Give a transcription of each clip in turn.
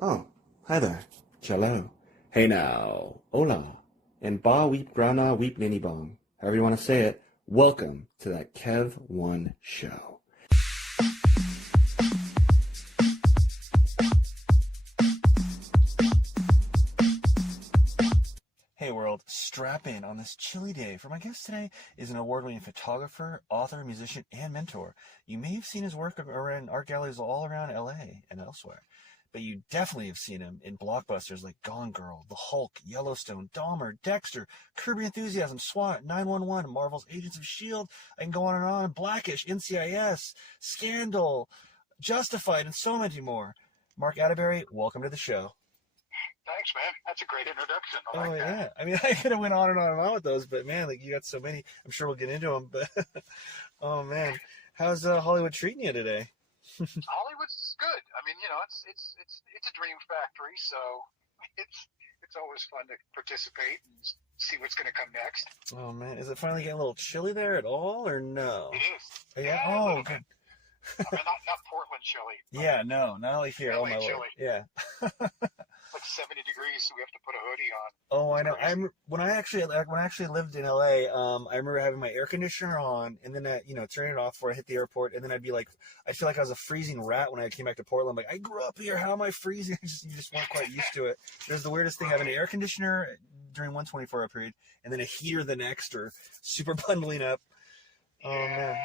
Oh, hi there. Cello. Hey now. Hola. And ba weep grana weep ninny bong. However you want to say it. Welcome to that Kev1 show. Hey world, strap in on this chilly day. For my guest today is an award-winning photographer, author, musician, and mentor. You may have seen his work around art galleries all around LA and elsewhere, but you definitely have seen him in blockbusters like Gone Girl, The Hulk, Yellowstone, Dahmer, Dexter, Curb Your Enthusiasm, SWAT, 911, Marvel's Agents of S.H.I.E.L.D., I can go on and on, Blackish, NCIS, Scandal, Justified, and so many more. Mark Atteberry, welcome to the show. Thanks, man. That's a great introduction. I Oh like that. yeah, I mean, I could have went on and on and on with those, but man, like you got so many. I'm sure we'll get into them. But oh man, how's Hollywood treating you today? Hollywood's good. I mean, it's a dream factory, so it's always fun to participate and see what's going to come next. Oh man, is it finally getting a little chilly there at all, or no? It is. Yeah. A Oh, little good. bit. I mean, not Portland chilly. Yeah, no, not only here. Oh LA my lord. chilly. Yeah. Like 70 degrees, so we have to put a hoodie on. Oh, I know. Crazy. When I actually lived in LA. I remember having my air conditioner on, and then turning it off before I hit the airport, and then I'd feel like I was a freezing rat when I came back to Portland. Like, I grew up here. How am I freezing? You just weren't quite used to it. It was the weirdest thing, having an air conditioner during one 24-hour period, and then a heater the next, or super bundling up. Oh man.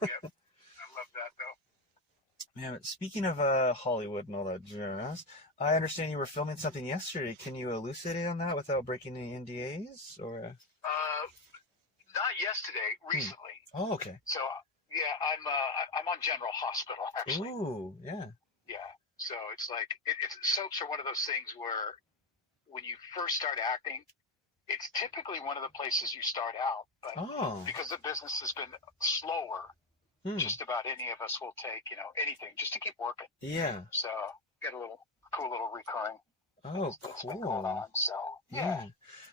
Yep. I love that though. Yeah, but speaking of Hollywood and all that jazz, I understand you were filming something yesterday. Can you elucidate on that without breaking any NDAs? Or Not yesterday. Recently. Oh, okay. So yeah, I'm on General Hospital actually. Ooh, yeah. Yeah. So it's like soaps are one of those things where when you first start acting, it's typically one of the places you start out, but Oh. because the business has been slower, just about any of us will take anything just to keep working. Yeah. So get a cool little recurring. Oh, That's been going cool. on. So Yeah.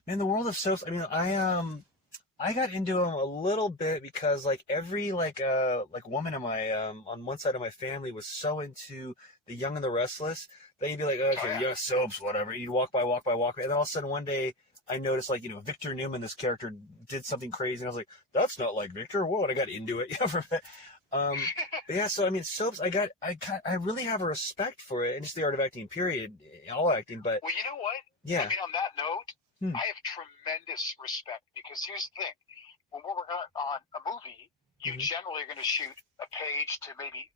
Man, the world of soaps. I mean, I got into them a little bit because every woman in my on one side of my family was so into The Young and the Restless that you'd be like, okay, yeah, soaps, whatever. You'd walk by, and then all of a sudden one day I noticed Victor Newman, this character, did something crazy, and I was like, that's not like Victor. Whoa, and I got into it. But yeah, so I mean, soaps. I really have a respect for it, and just the art of acting. Period, all acting. But well, you know what? yeah. I mean, on that note, I have tremendous respect because here's the thing: when we're working on a movie, you generally are going to shoot a page to maybe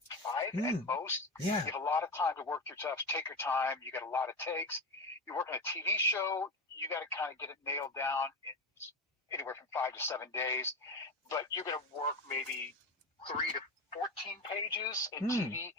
5 at most. Yeah. You have a lot of time to work through stuff. Take your time. You got a lot of takes. You work on a TV show, you got to kind of get it nailed down in anywhere from 5 to 7 days. But you're going to work maybe 3 to 14 pages in TV.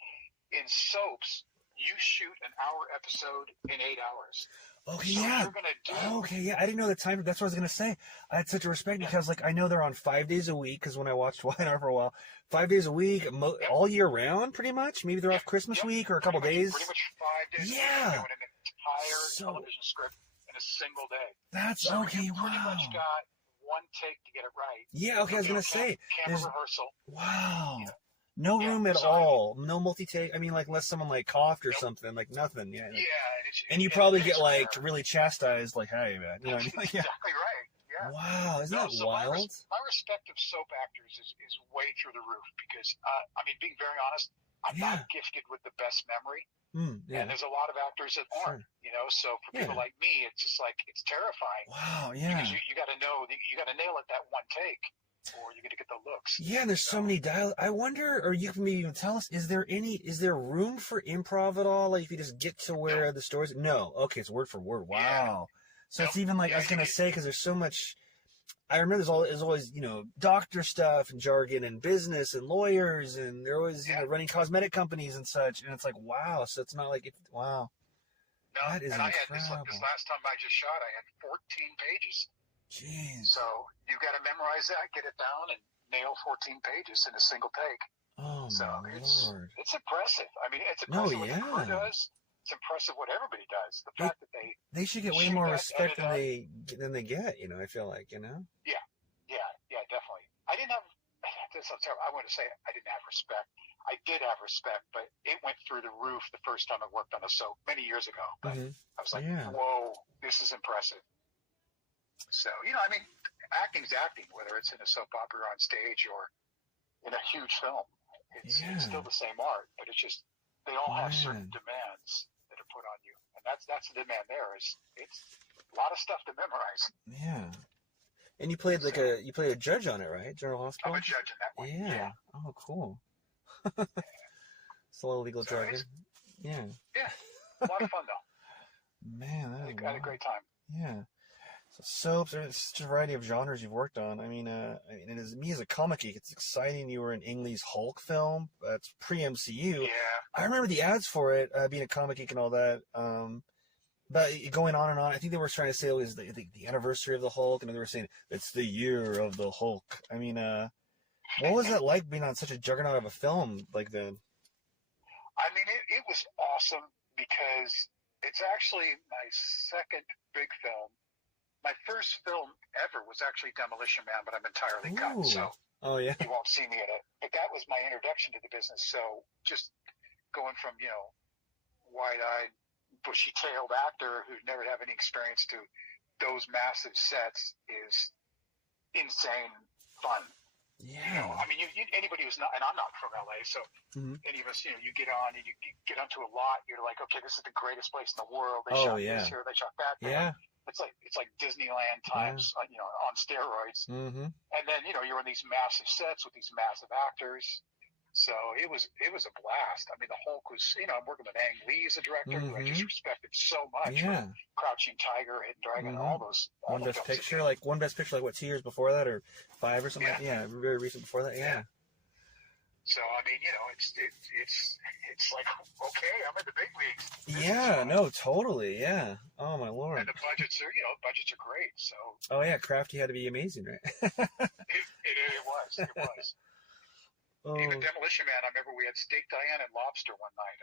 In soaps, you shoot an hour episode in 8 hours. Okay, so yeah. You're gonna do... Okay, yeah. I didn't know the time. That's what I was going to say. I had such a respect because, I know they're on 5 days a week, because when I watched Y&R for a while, 5 days a week, all year round, pretty much. Maybe they're off Christmas week or a couple days. Pretty much 5 days. Yeah. Doing an entire television script in a single day. That's so okay. You pretty Wow. much got one take to get it right. Yeah. Okay, I was going to say. Camera rehearsal. Wow. No room at all. No multi-take. I mean, unless someone coughed or something, nothing. Yeah. And you probably get really chastised, hey man, you know what I mean? Exactly right. Yeah. Wow, isn't that wild? My respect of soap actors is way through the roof because I mean, being very honest, I'm not gifted with the best memory, and there's a lot of actors that aren't. So for people like me, it's just it's terrifying. Wow, yeah. Because you got to know, you got to nail it that one take, or you're gonna get the looks. Yeah, and there's so many dialogue. I wonder, or you can maybe even tell us, is there room for improv at all? If you just get to where the stories. No, okay, it's word for word. Wow. Yeah. So it's even I was gonna say, because there's so much. I remember there's always doctor stuff and jargon and business and lawyers, and they're always running cosmetic companies and such, and it's wow. So it's not wow. No, that is and incredible. I had this last time I just shot, I had 14 pages. Jeez. So you got to memorize that, get it down, and nail 14 pages in a single take. Oh so my Lord. It's impressive. I mean, it's impressive what the crew does. It's impressive what everybody does. The fact that they should get way more respect than they get. I feel like. Yeah, definitely. I didn't have this sounds terrible. I want to say I didn't have respect. I did have respect, but it went through the roof the first time I worked on a soap many years ago. But I was like, whoa, this is impressive. So, I mean, acting's acting, whether it's in a soap opera on stage or in a huge film. It's still the same art, but it's just they all have certain demands that are put on you, and that's the demand there. It's a lot of stuff to memorize. Yeah. And you played you played a judge on it, right? General Hospital? I'm a judge in that one. Yeah. Oh, cool. It's a lot of legal jargon. Yeah. Yeah. A lot of fun, though. Man, I had a great time. Yeah. So soaps, there's such a variety of genres you've worked on. I mean, it is me as a comic geek. It's exciting. You were in Ang Lee's Hulk film. That's pre-MCU. Yeah. I remember the ads for it, being a comic geek and all that. But going on and on, I think they were trying to say it was the anniversary of the Hulk, and they were saying it's the year of the Hulk. I mean, what was that like being on such a juggernaut of a film like then? I mean, it was awesome because it's actually my second big film. My first film ever was actually Demolition Man, but I'm entirely cut, so you won't see me in it. But that was my introduction to the business. So just going from, wide-eyed, bushy-tailed actor who'd never have any experience to those massive sets is insane fun. Yeah. I mean, anybody who's not, and I'm not from LA, so any of us, you get on and you get onto a lot, you're like, okay, this is the greatest place in the world. They shot this here, they shot that there. Yeah. It's like Disneyland times, on steroids. Mm-hmm. And then, you're in these massive sets with these massive actors. So it was a blast. I mean, the Hulk was, I'm working with Ang Lee as a director, who I just respected so much. Yeah. Crouching Tiger, Hidden Dragon, and all those. One Best Picture, like what, 2 years before that, or 5 or something? Yeah, very recent before that. Yeah. So I mean, it's like, okay, I'm in the big leagues. Yeah, no, totally. Yeah. Oh my Lord. And the budgets are great. So. Oh yeah, Crafty had to be amazing, right? it was. Even Demolition Man, I remember we had steak Diane and lobster one night.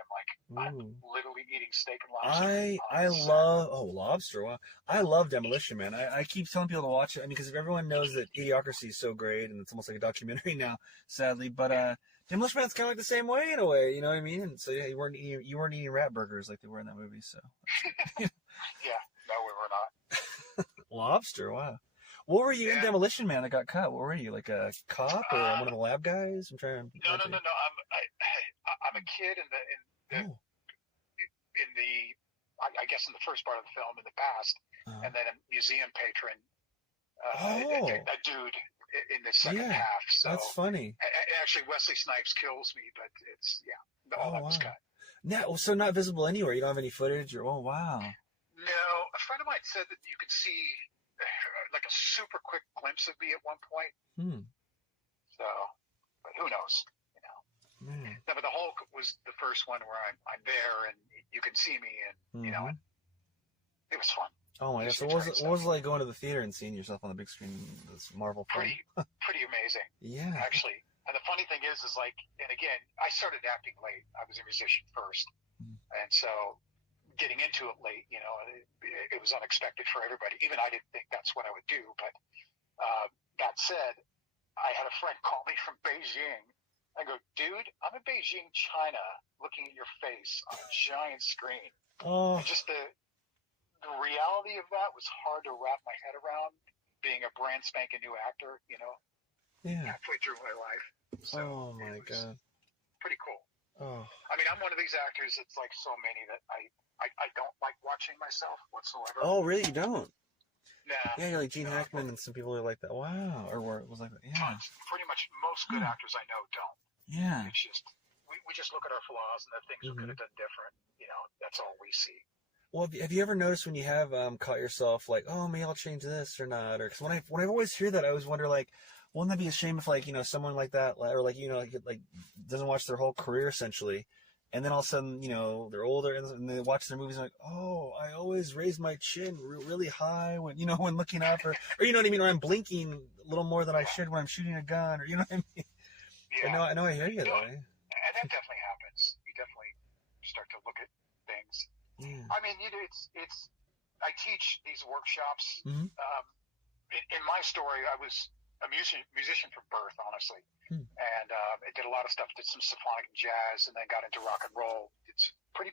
I'm literally eating steak and lobster. I love lobster. Wow. I love Demolition Man. I keep telling people to watch it. I mean, because everyone knows that Idiocracy is so great, and it's almost like a documentary now, sadly. But Demolition Man's kind of like the same way in a way. You know what I mean? And so yeah, you weren't eating rat burgers like they were in that movie. So. Yeah, no, we were not. Lobster. Wow. What were you in Demolition Man that got cut? What were you, like a cop or one of the lab guys? I'm trying to. No. I'm a kid in the I guess in the first part of the film in the past, and then a museum patron, a dude in the second half. So that's funny. Actually, Wesley Snipes kills me, but it's all that was cut. No, so not visible anywhere. You don't have any footage, or wow. No, a friend of mine said that you could see like a super quick glimpse of me at one point. So, but who knows? No, but the Hulk was the first one where I'm there and you can see me, and and it was fun. Oh my gosh! So what was it like going to the theater and seeing yourself on the big screen? This Marvel film. Pretty amazing. Yeah. Actually, and the funny thing is like, and again, I started acting late. I was a musician first, and so getting into it late, it was unexpected for everybody. Even I didn't think that's what I would do. But that said, I had a friend call me from Beijing. I go, dude, I'm in Beijing, China, looking at your face on a giant screen. And just the reality of that was hard to wrap my head around, being a brand spanking new actor, halfway through my life. So oh my God. Pretty cool. Oh. I mean, I'm one of these actors that's like so many that I don't like watching myself whatsoever. Oh, really? You don't? Nah. Yeah, you're like Gene Hackman and some people are like that. Wow. Or where it was like that. Yeah. Tons. Pretty much most good actors I know don't. Yeah. It's just, we just look at our flaws and the things we could have done different. That's all we see. Well, have you ever noticed when you have caught yourself like, oh, maybe I'll change this or not? Or because when I always hear that, I always wonder like, wouldn't that be a shame if like someone like that or like like doesn't watch their whole career essentially, and then all of a sudden they're older and they watch their movies and like, oh, I always raise my chin really high when when looking up or you know what I mean, or I'm blinking a little more than I should when I'm shooting a gun or you know what I mean. Yeah. I know I hear you though. And that definitely happens. You definitely start to look at things. Yeah. I mean, I teach these workshops. In my story, I was musician from birth, honestly. Hmm. And I did a lot of stuff, did some symphonic and jazz, and then got into rock and roll. It's played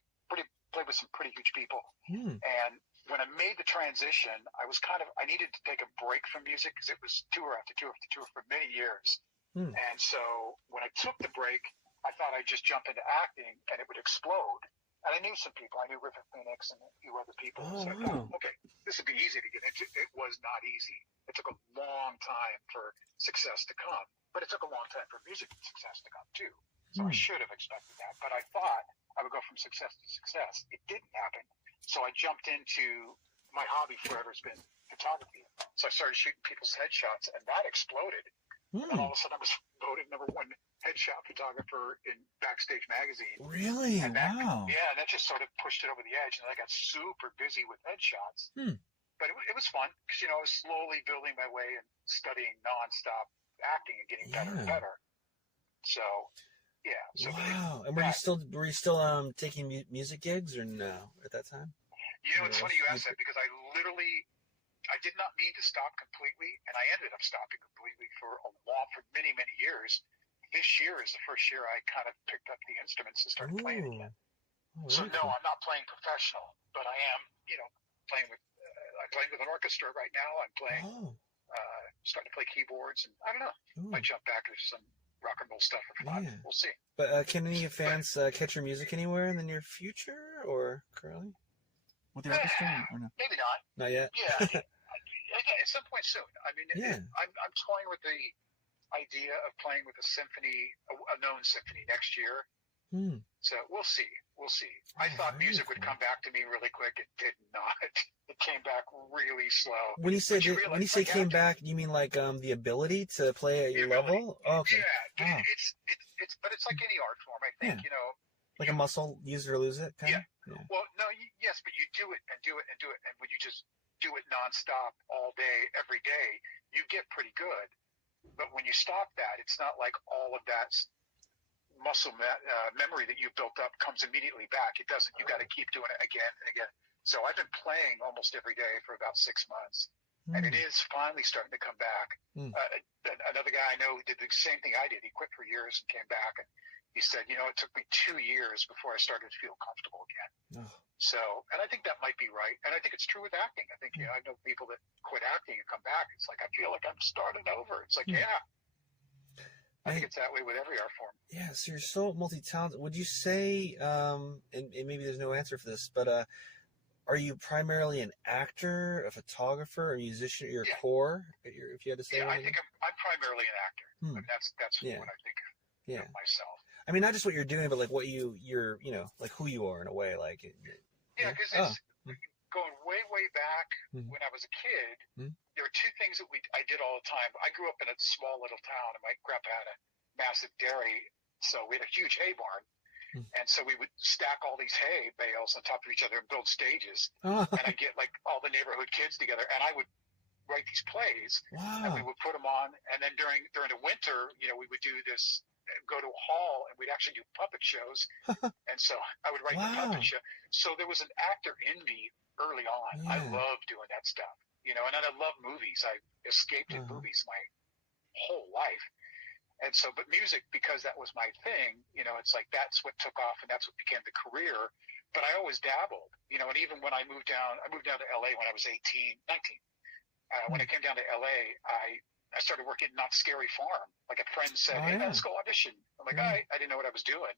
with some pretty huge people. Hmm. And when I made the transition, I needed to take a break from music because it was tour after tour after tour for many years. Hmm. And so when I took the break, I thought I'd just jump into acting and it would explode. And I knew some people. I knew River Phoenix and a few other people. Oh, So I thought, okay, this would be easy to get into. It was not easy. It took a long time for success to come. But it took a long time for music success to come, too. So I should have expected that. But I thought I would go from success to success. It didn't happen. So I jumped into my hobby forever has been photography. So I started shooting people's headshots, and that exploded. And all of a sudden, I was voted #1 headshot photographer in Backstage Magazine. Really? And that, Wow. Yeah, and that just sort of pushed it over the edge, and I got super busy with headshots. But it was fun because, I was slowly building my way and studying nonstop acting and getting better and better. So, yeah. So wow. And were you still taking music gigs or no at that time? It's funny you asked that because I did not mean to stop completely, and I ended up stopping completely for many, many years. This year is the first year I kind of picked up the instruments and started playing again. So no, I'm not playing professional, but I am, playing with. I'm playing with an orchestra right now. I'm playing, starting to play keyboards, and I don't know. Might jump back to some rock and roll stuff if not. We'll see. But can any fans catch your music anywhere in the near future or currently? With the orchestra or no? Maybe not. Not yet. Yeah. At some point soon. I mean, I'm toying with the idea of playing with a symphony, a known symphony next year. So we'll see. I thought music would come back to me really quick. It did not. It came back really slow. When you say came back, you mean like the ability to play at your level? Oh, okay. Yeah. But it's like any art form. I think like a muscle, use it or lose it. Kind of? Yeah. Well, no. Yes, but you do it and do it and do it, and when you just do it nonstop all day, every day, you get pretty good. But when you stop that, it's not like all of that muscle memory that you built up comes immediately back. It doesn't. You got to keep doing it again and again. So I've been playing almost every day for about 6 months, and it is finally starting to come back. Another guy I know who did the same thing I did. He quit for years and came back, and he said, it took me 2 years before I started to feel comfortable again. So, and I think that might be right. And I think it's true with acting. I think, I know people that quit acting and come back. It's like, I feel like I'm starting over. It's like, I think it's that way with every art form. Yeah, so you're so multi-talented. Would you say, and maybe there's no answer for this, but are you primarily an actor, a photographer, a musician at your core? If you had to say I think I'm primarily an actor. I mean, that's what I think of myself. I mean, not just what you're doing, but like what you're like who you are in a way. Like, because it's going way back when I was a kid. There were two things that I did all the time. I grew up in a small little town, and my grandpa had a massive dairy, so we had a huge hay barn. And so we would stack all these hay bales on top of each other and build stages. And I'd get like all the neighborhood kids together, and I would write these plays, and we would put them on. And then during the winter, we would do this. Go to a hall and we'd actually do puppet shows. And so I would write the puppet show. So there was an actor in me early on. I loved doing that stuff, and then I love movies. I escaped in movies my whole life. And so, but music, because that was my thing, it's like that's what took off and that's what became the career. But I always dabbled, and even when I moved down to LA when I was 19. When I came down to LA, I started working at Not Scary Farm. Like a friend said, hey, let's go audition. I'm like, all right. I didn't know what I was doing.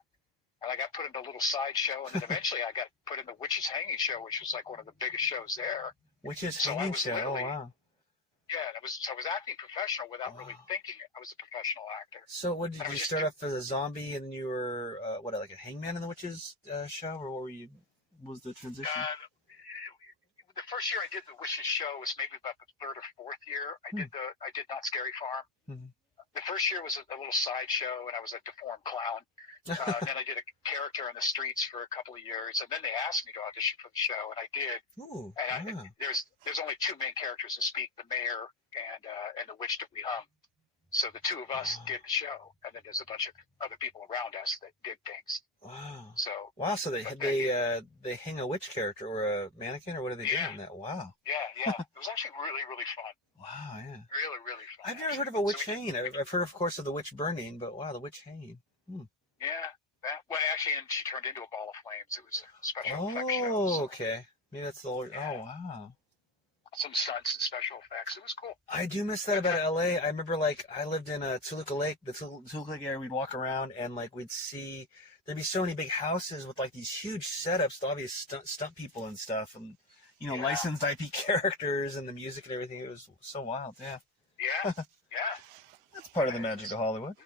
And I got put in a little side show. And then eventually I got put in the Witches Hanging Show, which was like one of the biggest shows there. Witches Hanging Show, oh, wow. Yeah, and I was acting professional without really thinking it. I was a professional actor. So what did you start off as a zombie and then you were, like a hangman in the Witches show? Or what were you, was the transition? The first year I did the Wishes show was maybe about the third or fourth year. I did Not Scary Farm. The first year was a little sideshow, and I was a deformed clown. Then I did a character on the streets for a couple of years, and then they asked me to audition for the show, and I did. There's only two main characters that speak: the mayor and the witch that we hung. So the two of us did the show, and then there's a bunch of other people around us that did things. Wow. So wow. So they hang a witch character or a mannequin or what are they doing? That wow. Yeah. It was actually really, really fun. Wow, yeah. Really, really fun. I've never heard of a witch hanging. I've heard, of course, of the witch burning, but wow, the witch hanging. Yeah. Well, actually, and she turned into a ball of flames. It was a special effects show. Oh, So, okay. Maybe that's the old. Yeah. Oh, wow. Some stunts and special effects. It was cool. I do miss that about LA. I remember, like, I lived in Toluca Lake, the Toluca Lake area. We'd walk around and, like, we'd see there'd be so many big houses with, like, these huge setups, the obvious stunt people and stuff, and licensed IP characters and the music and everything. It was so wild. Yeah. Yeah. That's part of the magic of Hollywood.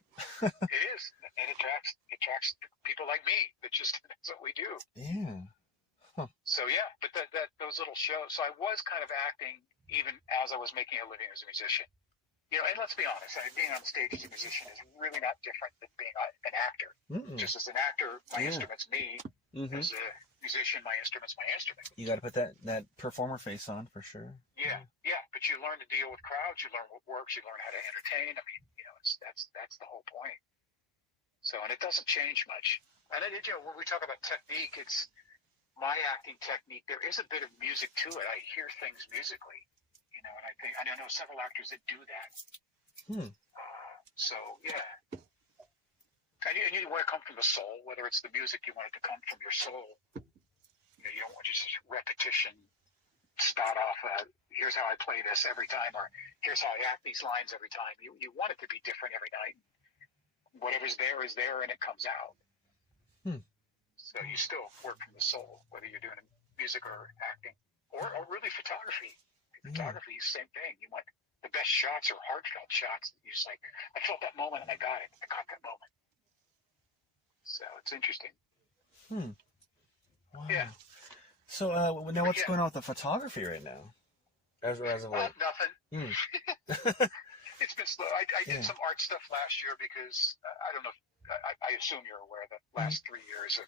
It is, and it attracts people like me. That's what we do. Yeah. Huh. So yeah, but those little shows. So I was kind of acting even as I was making a living as a musician. And let's be honest, being on stage as a musician is really not different than being an actor. Mm-mm. Just as an actor, my instrument's me. Mm-hmm. As a musician, my instrument's my instrument. You got to put that performer face on for sure. Yeah. But you learn to deal with crowds. You learn what works. You learn how to entertain. I mean, that's the whole point. So, and it doesn't change much. And when we talk about technique, it's my acting technique. There is a bit of music to it. I hear things musically, and I know several actors that do that. So yeah, and you want to come from the soul, whether it's the music, you want it to come from your soul. You don't want just repetition. Start off. Here's how I play this every time, or here's how I act these lines every time. You want it to be different every night. Whatever's there is there, and it comes out. So you still work from the soul, whether you're doing music or acting, or really photography. Photography, same thing. You want the best shots or heartfelt shots. You just like, I felt that moment and I got it. I caught that moment. So it's interesting. Wow. Yeah. So now what's going on with the photography right now? As of late? Nothing. It's been slow. I did some art stuff last year because I don't know. I assume you're aware that last 3 years have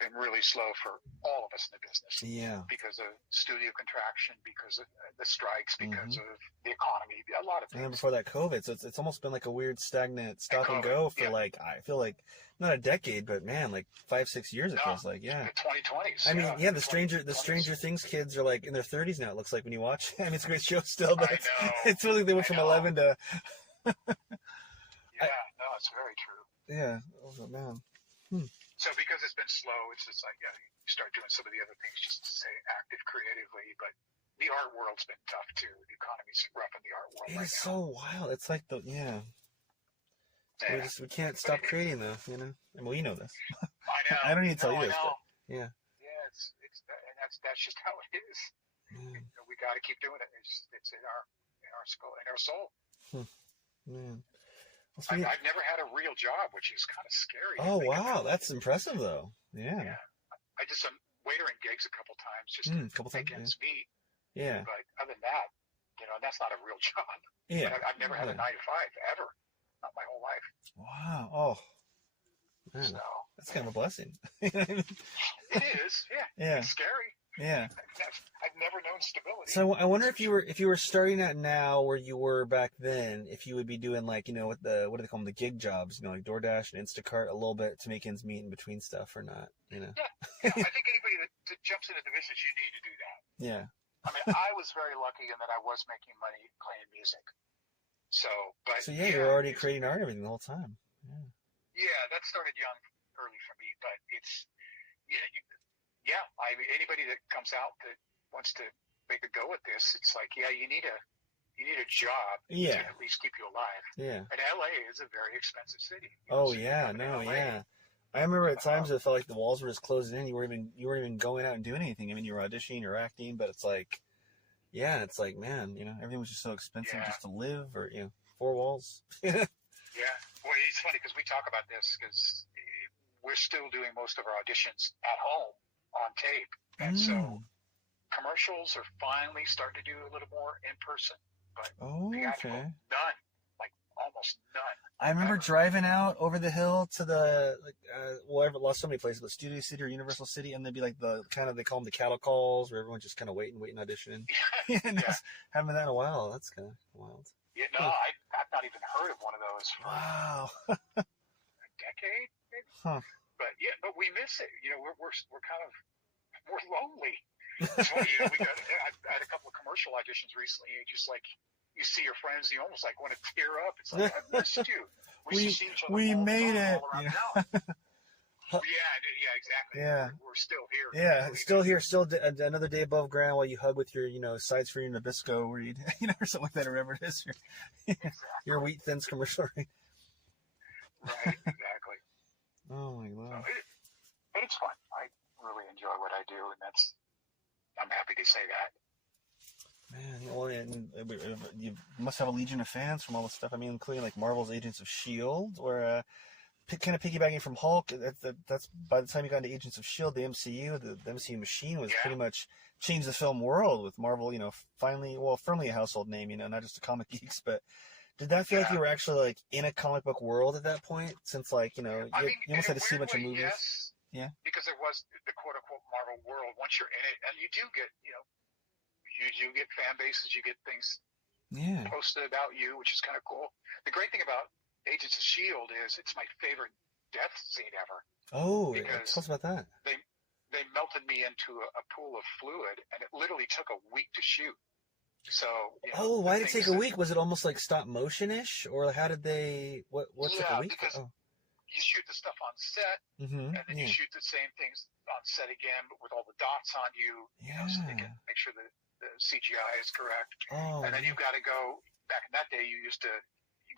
been really slow for all of us in the business. Yeah. Because of studio contraction, because of the strikes, because of the economy, a lot of things. And then before that, COVID. So it's almost been like a weird stagnant stop and go for like, I feel like not a decade, but man, like 5-6 years. It feels like, yeah. The 2020s. I mean, the Stranger Things kids are like in their 30s now. It looks like when you watch. I mean, it's a great show still, but it's really like they went from 11 to. No, it's very true. Yeah. Oh man. So because it's been slow, it's just like, you start doing some of the other things just to stay active creatively. But the art world's been tough too. The economy's rough in the art world right now. It's so wild. It's like we can't stop creating though, and we know this. I know. I don't need to tell you this, but yeah. Yeah, it's and that's just how it is. We got to keep doing it. It's in our soul. Man. I've never had a real job, which is kind of scary. Oh, wow. That's impressive, though. Yeah. I did some waitering gigs a couple times just to make ends meet. Yeah. But other than that, that's not a real job. Yeah. I've never had a 9 to 5 ever. Not my whole life. Wow. Oh. Man. So, that's kind of a blessing. It is. Yeah. It's scary. Yeah. I've never known stability. So I wonder if you were starting out now where you were back then, if you would be doing like, what do they call them, the gig jobs, like DoorDash and Instacart a little bit to make ends meet in between stuff or not, Yeah. I think anybody that jumps into the business, you need to do that. Yeah. I mean, I was very lucky in that I was making money playing music. So you're already creating art and everything the whole time. Yeah, that started early for me, but it's, I mean, anybody that comes out that wants to make a go at this, it's like, you need a job to at least keep you alive. Yeah. And LA is a very expensive city. I remember at times it felt like the walls were just closing in. You weren't even going out and doing anything. I mean, you were auditioning, you're acting, but it's like, it's like, man, everything was just so expensive just to live or, 4 walls. Yeah. Well, it's funny because we talk about this because we're still doing most of our auditions at home on tape. And so commercials are finally starting to do a little more in person, but none, like almost none. I remember driving out over the hill to the, I've lost so many places, but Studio City or Universal City, and they'd be like they call them the cattle calls where everyone's just kind of waiting, auditioning. Haven't that in a while. That's kind of wild. Yeah, no, I've not even heard of one of those for a decade, maybe. Huh. but we miss it. We're kind of we're lonely. So, I had a couple of commercial auditions recently. And just like you see your friends, you almost like want to tear up. It's like I've missed you. We see each other. We made it. All around town. Yeah, exactly. Yeah. We're still here. Yeah, still here, still another day above ground while you hug with your, sides for your Nabisco, where you, or something like that, or whatever it is. Your Wheat Thins commercial, right? Right, exactly. Oh my God. But it's fun. I really enjoy what I do, and I'm happy to say that. Man, well, and you must have a legion of fans from all this stuff. I mean, including like Marvel's Agents of S.H.I.E.L.D., or kind of piggybacking from Hulk. That's by the time you got into Agents of S.H.I.E.L.D., the MCU, the MCU machine was pretty much changed the film world with Marvel, finally, firmly a household name, not just the comic geeks. But did that feel like you were actually like in a comic book world at that point? Since like, you almost had to see a bunch of movies. Yes. Yeah. Because it was the quote unquote Marvel world. Once you're in it, and you do get, you get fan bases, you get things posted about you, which is kind of cool. The great thing about Agents of S.H.I.E.L.D. is it's my favorite death scene ever. Oh, tell us about that. They melted me into a pool of fluid, and it literally took a week to shoot. So. Why did it take a week? Was it almost like stop motion-ish, or how did they? What took a week? Because you shoot the stuff on set, and then you shoot the same things on set again, but with all the dots on you, so they can make sure that the CGI is correct. And then you've got to go. Back in that day, you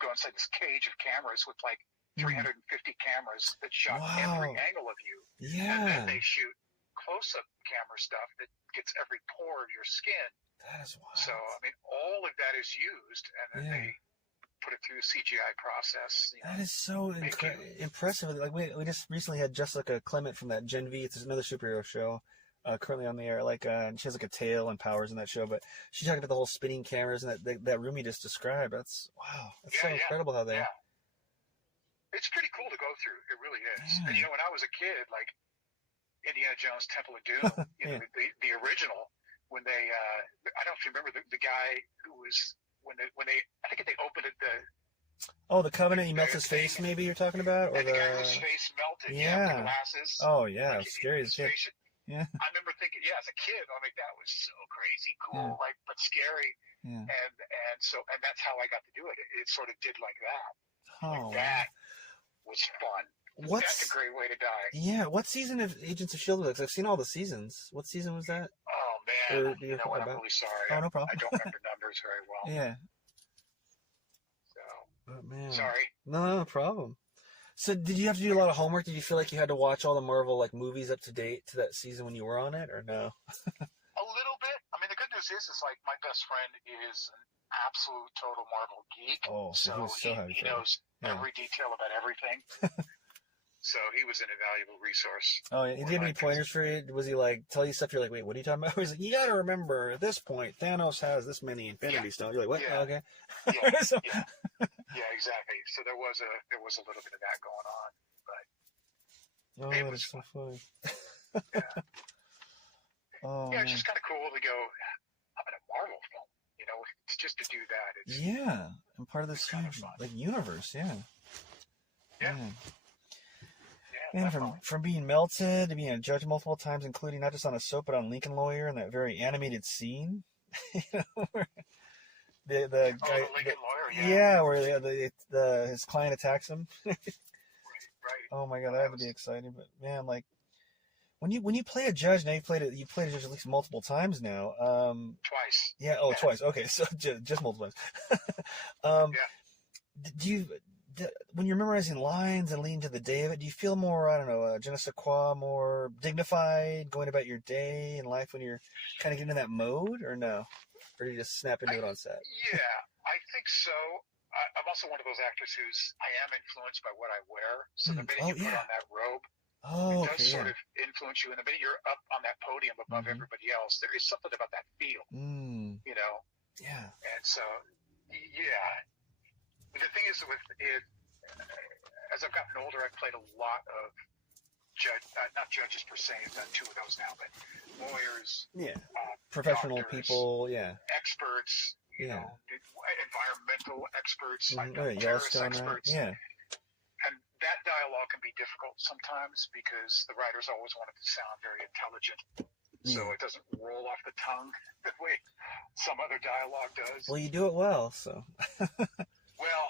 go inside this cage of cameras with like 350 cameras that shot every angle of you. And then they shoot close-up camera stuff that gets every pore of your skin. That is wild. So, I mean, all of that is used, and then they put it through the CGI process. That is so impressive. Like we just recently had Jessica Clement from that Gen V. It's another superhero show. Currently on the air, and she has like a tail and powers in that show, but she talked about the whole spinning cameras and that room you just described. That's so incredible how they. It's pretty cool to go through. It really is. And when I was a kid, like Indiana Jones Temple of Doom, the original, when they, I don't know if you remember the guy who was when they I think they opened it the Covenant. He melts his face. Maybe you're talking about, or the guy whose face melted. The glasses. Oh yeah, it was scary as a kid. Yeah. I remember thinking, as a kid, that was so crazy cool, but scary. Yeah. And that's how I got to do it. It sort of did like that. Oh, that was fun. That's a great way to die. Yeah. What season of Agents of S.H.I.E.L.D. was? I've seen all the seasons. What season was that? Oh man, what? I'm really sorry. Oh, no problem. I don't remember numbers very well. Yeah. So. Oh man. Sorry. No problem. So did you have to do a lot of homework? Did you feel like you had to watch all the Marvel movies up to date to that season when you were on it, or no? A little bit. I mean, the good news is like my best friend is an absolute total Marvel geek. Oh, so he knows every detail about everything. So he was an invaluable resource. Oh, yeah. Did he have any pointers for you? Was he tell you stuff? You're like, wait, what are you talking about? He's like, you got to remember at this point, Thanos has this many Infinity Stones. You're like, what? Yeah. Okay. Yeah, exactly. So there was a little bit of that going on, but that is so funny. It's just kind of cool to go. I'm in a Marvel film. It's just to do that. I'm part of this huge universe. Yeah. And from being melted to being a judge multiple times, including not just on a soap but on Lincoln Lawyer and that very animated scene, where the guy, the Lincoln Lawyer, where his client attacks him. Right. Oh my God, that would be exciting. But man, when you play a judge, now you played a judge at least multiple times now. Twice. Yeah. Oh, twice. Okay, so just multiple times. Do you? When you're memorizing lines and leading to the day of it, do you feel more, I don't know, je ne sais quoi, more dignified going about your day in life when you're kind of getting in that mode, or no? Or do you just snap into it on set? Yeah, I think so. I'm also one of those actors I am influenced by what I wear. So the minute you put on that robe, it does sort of influence you. And the minute you're up on that podium above everybody else, there is something about that feel, Yeah. And so, the thing is with it, as I've gotten older, I've played a lot of not judges per se. I've done 2 of those now, but lawyers, professional doctors, people, experts, environmental experts, Yellowstone, experts, and that dialogue can be difficult sometimes because the writers always want it to sound very intelligent. So it doesn't roll off the tongue the way some other dialogue does. Well, you do it well, so. Well,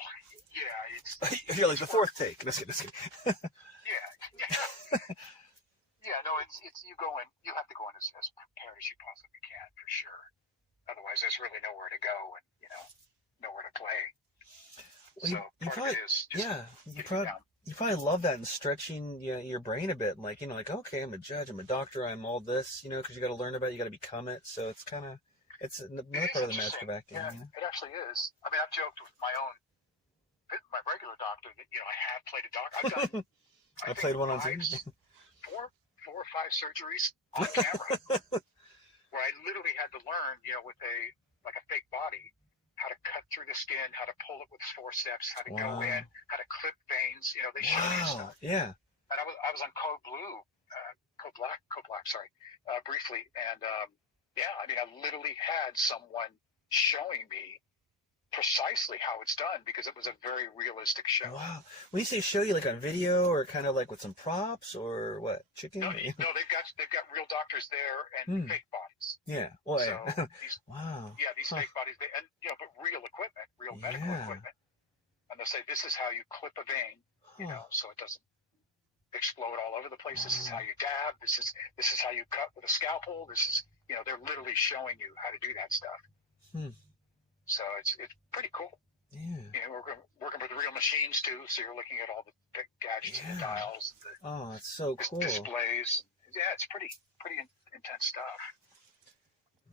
yeah, it's You're like the fourth take. Just kidding. yeah. Yeah, no, it's you have to go in as prepared as you possibly can for sure. Otherwise, there's really nowhere to go and nowhere to play. Well, So you part of it is just you probably love that and stretching your brain a bit, like okay, I'm a judge, I'm a doctor, I'm all this, because you got to learn about it, you got to become it. So it's another part of the magic of acting. Yeah, it actually is. I mean, I've joked with my regular doctor that I have played a doctor. I've done. I played one on TV. Four or five surgeries on camera, where I literally had to learn, with a fake body, how to cut through the skin, how to pull it with forceps, how to go in, how to clip veins. They show you stuff. Yeah. And I was on Code Black, briefly, and I literally had someone showing me precisely how it's done because it was a very realistic show. Wow. When you say show, you like on video or kind of like with some props or what? Chicken? No, they've got real doctors there and fake bodies. Yeah. Well, so yeah. These fake bodies, but real equipment, real medical equipment. And they'll say, this is how you clip a vein, so it doesn't explode all over the place. This is how you dab. This is how you cut with a scalpel. This is, they're literally showing you how to do that stuff. So it's pretty cool. Yeah. We're working with real machines too, so you're looking at all the gadgets and the dials and the it's so cool. displays. Yeah, it's pretty intense stuff.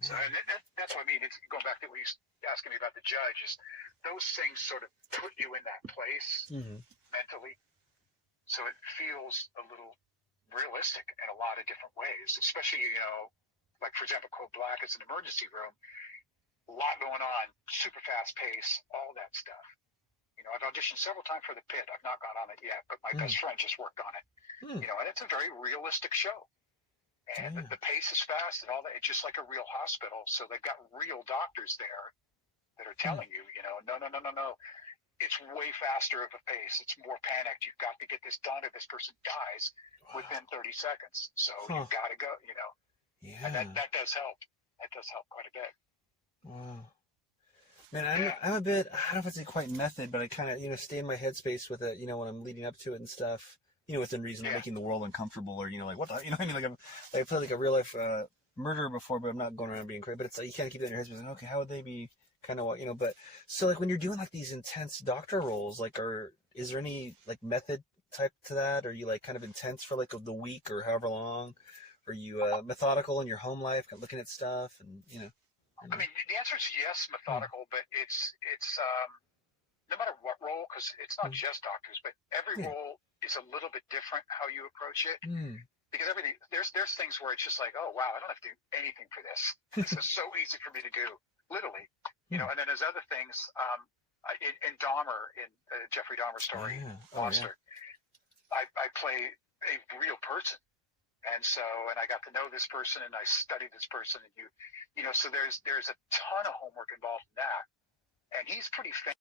So and that's what I mean. It's going back to what you were asking me about the judge. Is those things sort of put you in that place mentally, so it feels a little realistic in a lot of different ways. Especially like for example, Code Black is an emergency room. A lot going on, super fast pace, all that stuff. I've auditioned several times for The Pit. I've not gone on it yet, but my best friend just worked on it. And it's a very realistic show. And the pace is fast and all that. It's just like a real hospital. So they've got real doctors there that are telling you, no. It's way faster of a pace. It's more panicked. You've got to get this done or this person dies within 30 seconds. So you've got to go, Yeah. And that does help. That does help quite a bit. Wow. Man, I'm a bit, I don't know if it's quite method, but I kind of, stay in my headspace with it, when I'm leading up to it and stuff, within reason, I'm making the world uncomfortable or, like, what the, I mean, like, I played like a real life murderer before, but I'm not going around being crazy, but it's like, you kind of keep that in your headspace, like, okay, how would they be kind of what, but, so like when you're doing like these intense doctor roles, like, is there any like method type to that? Are you like kind of intense for like the week or however long? Are you methodical in your home life, looking at stuff and, I mean, the answer is yes, methodical, but it's no matter what role, because it's not just doctors, but every role is a little bit different how you approach it. Because everything there's things where it's just like, oh wow, I don't have to do anything for this. This is so easy for me to do, literally. And then there's other things. In Dahmer, in Jeffrey Dahmer story, Monster, I play a real person. And I got to know this person and I studied this person and so there's a ton of homework involved in that. And he's pretty famous.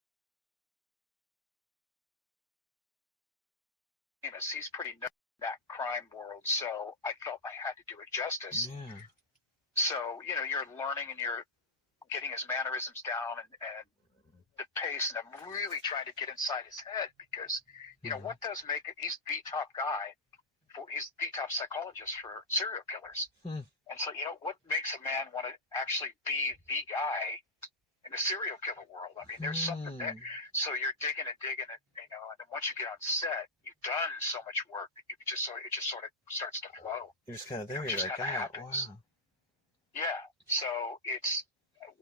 He's pretty known in that crime world. So I felt I had to do it justice. So, you're learning and you're getting his mannerisms down and the pace. And I'm really trying to get inside his head because, what does make it, he's the top guy. He's the top psychologist for serial killers. And so, what makes a man want to actually be the guy in the serial killer world? I mean, there's something there. So you're digging and digging and, and then once you get on set, you've done so much work that it just sort of starts to flow. You're just kind of there. You're like, wow. Yeah. So it's,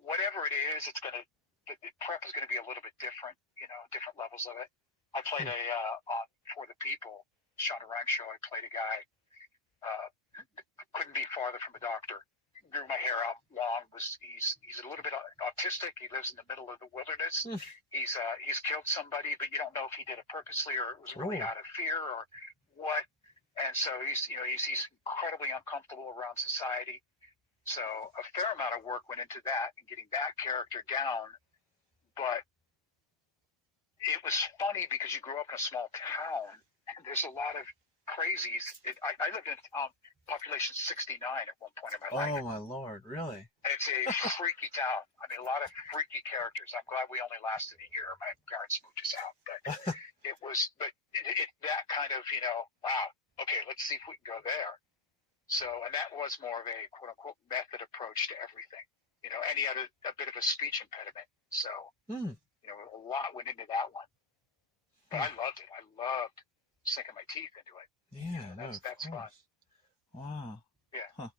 whatever it is, the prep is going to be a little bit different, different levels of it. I played on For the People, Shonda Rhimes show. I played a guy, couldn't be farther from a doctor. Grew my hair out long. He's a little bit autistic. He lives in the middle of the wilderness. He's killed somebody, but you don't know if he did it purposely or it was really out of fear or what. And so he's incredibly uncomfortable around society. So a fair amount of work went into that and getting that character down. But it was funny because you grew up in a small town And there's a lot of crazies. I lived in a town, population 69 at one point in my life. Oh my Lord, really? And it's a freaky town. I mean, a lot of freaky characters. I'm glad we only lasted a year. My parents moved us out, but that kind of, wow, okay, let's see if we can go there. So, and that was more of a quote unquote method approach to everything, and he had a bit of a speech impediment. So, a lot went into that one, but I loved it. I loved sinking my teeth into it. Yeah, that's fun. Wow. Yeah. Huh.